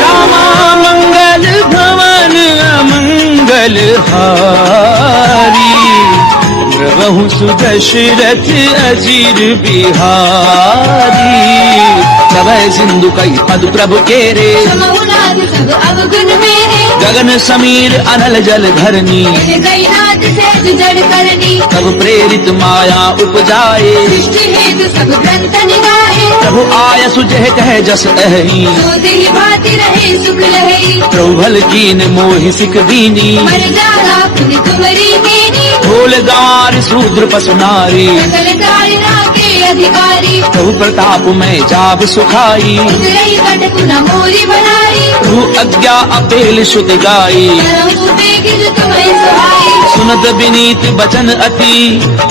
रामा मंगल भवन अमंगल हारी प्रभु सुदशरथ अजीर बिहारी सभय सिंधु कई पद प्रभु केरे समहुनाथ सब अवगुण मेरे गगन समीर अनल जल धरनी गई नाथ से जड़ करनी तब प्रेरित माया उपजाए सृष्टि हेतु सब ग्रंथ निगाहे प्रभु आय सुजह कह जस अहि सोध ही भाति रहे सुख लहे प्रभु भल कीन मोहि सिख दीनी मर जागा पुनि कुमरी कीनी ढोल गंवार शूद्र पशु नारी सकल तारिणा के अधिकारी प्रभु प्रताप में जाब सुखाई उतरई कटकु न मोरी बनाई प्रभु आज्ञा अपेल शुद्ध गाई करहु बेगिन तुम्हें सुहाई सुनत विनीत बचन अति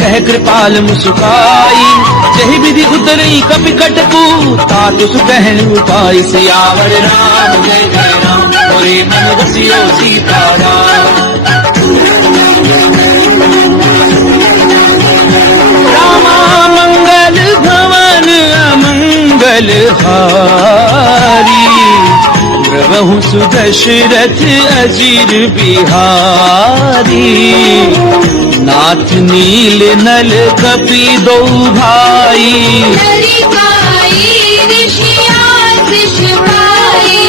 कह कृपाल मुस्काई जहि विधि उतरई कपि कटकु तातु सुकहन उपाय सियावर राम जय जय राम मोरे मन रसियो सीताराम रामा मंगल भवन अमंगल हारी प्रभु सुदशरथ अजीर बिहारी नाथ नील नल कपि दो भाई हरि पाई ऋषियास शिवाई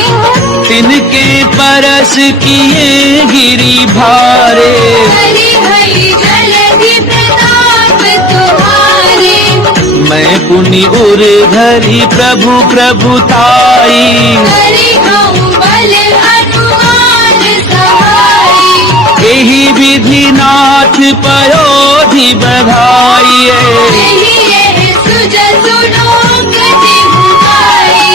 तिनके परस किए गिरि भारे हरि भई जलधि प्रताप तुम्हारे मैं पुनि उर धरि प्रभु प्रभुताई हरि कहूँ बल हनुमान सहाई एहि विधि नाथ पयोधि बधाई यही ये सुजसु लोक जिहुआई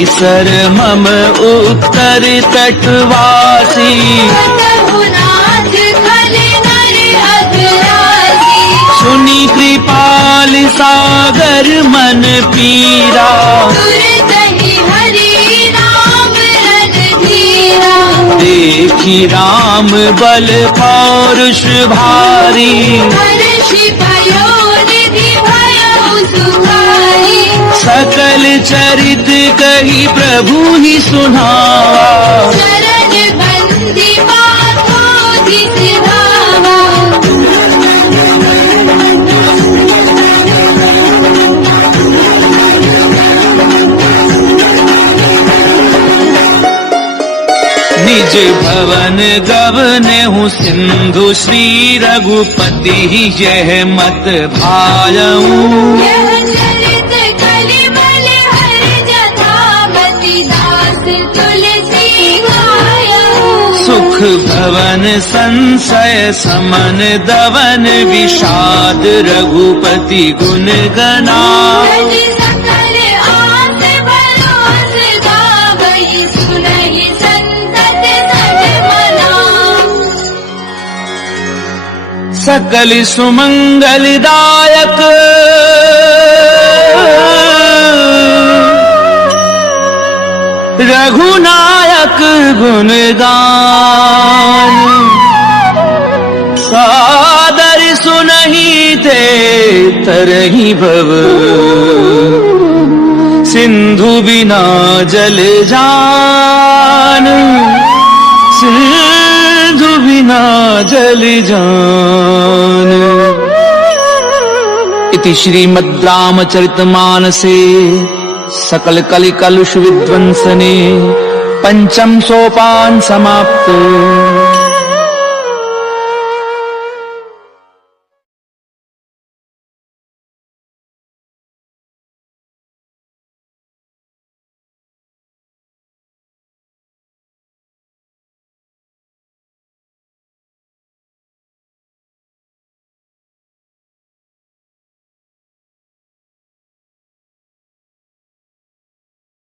ईसर मम उत्तर तटवासी कतहु नाथ खल नर अग्रासी सुनि कृपाल सागर मन पीरा तुरतहि हरि नाम रणधीरा देखी राम बल पौरुष भारी हर्षि पयोनिधि भयउ सुखाई सकल चरित कही प्रभु ही सुनावा शरण बंदी माधोधि सिधावा निज भवन गवने हूँ सिंधु श्री रघुपति यह मत भायऊं। यह चरित कलिबल हर जथामति दास तुलसी गायऊं। सुख भवन संशय समन दवन विषाद रघुपति गुण गना। रति सकल आस भरोस गावई सुनहि संतत सजमना। सकल सुमंगलदायक रघुनायक गुणगान। सादर सुनहि ते तरहि भव सिंधु बिना जल जान। सिंधु बिना जल जान। इति श्रीमद् रामचरितमानसे सकल कलि कलुष विध्वंसने पंचम सोपान समाप्त।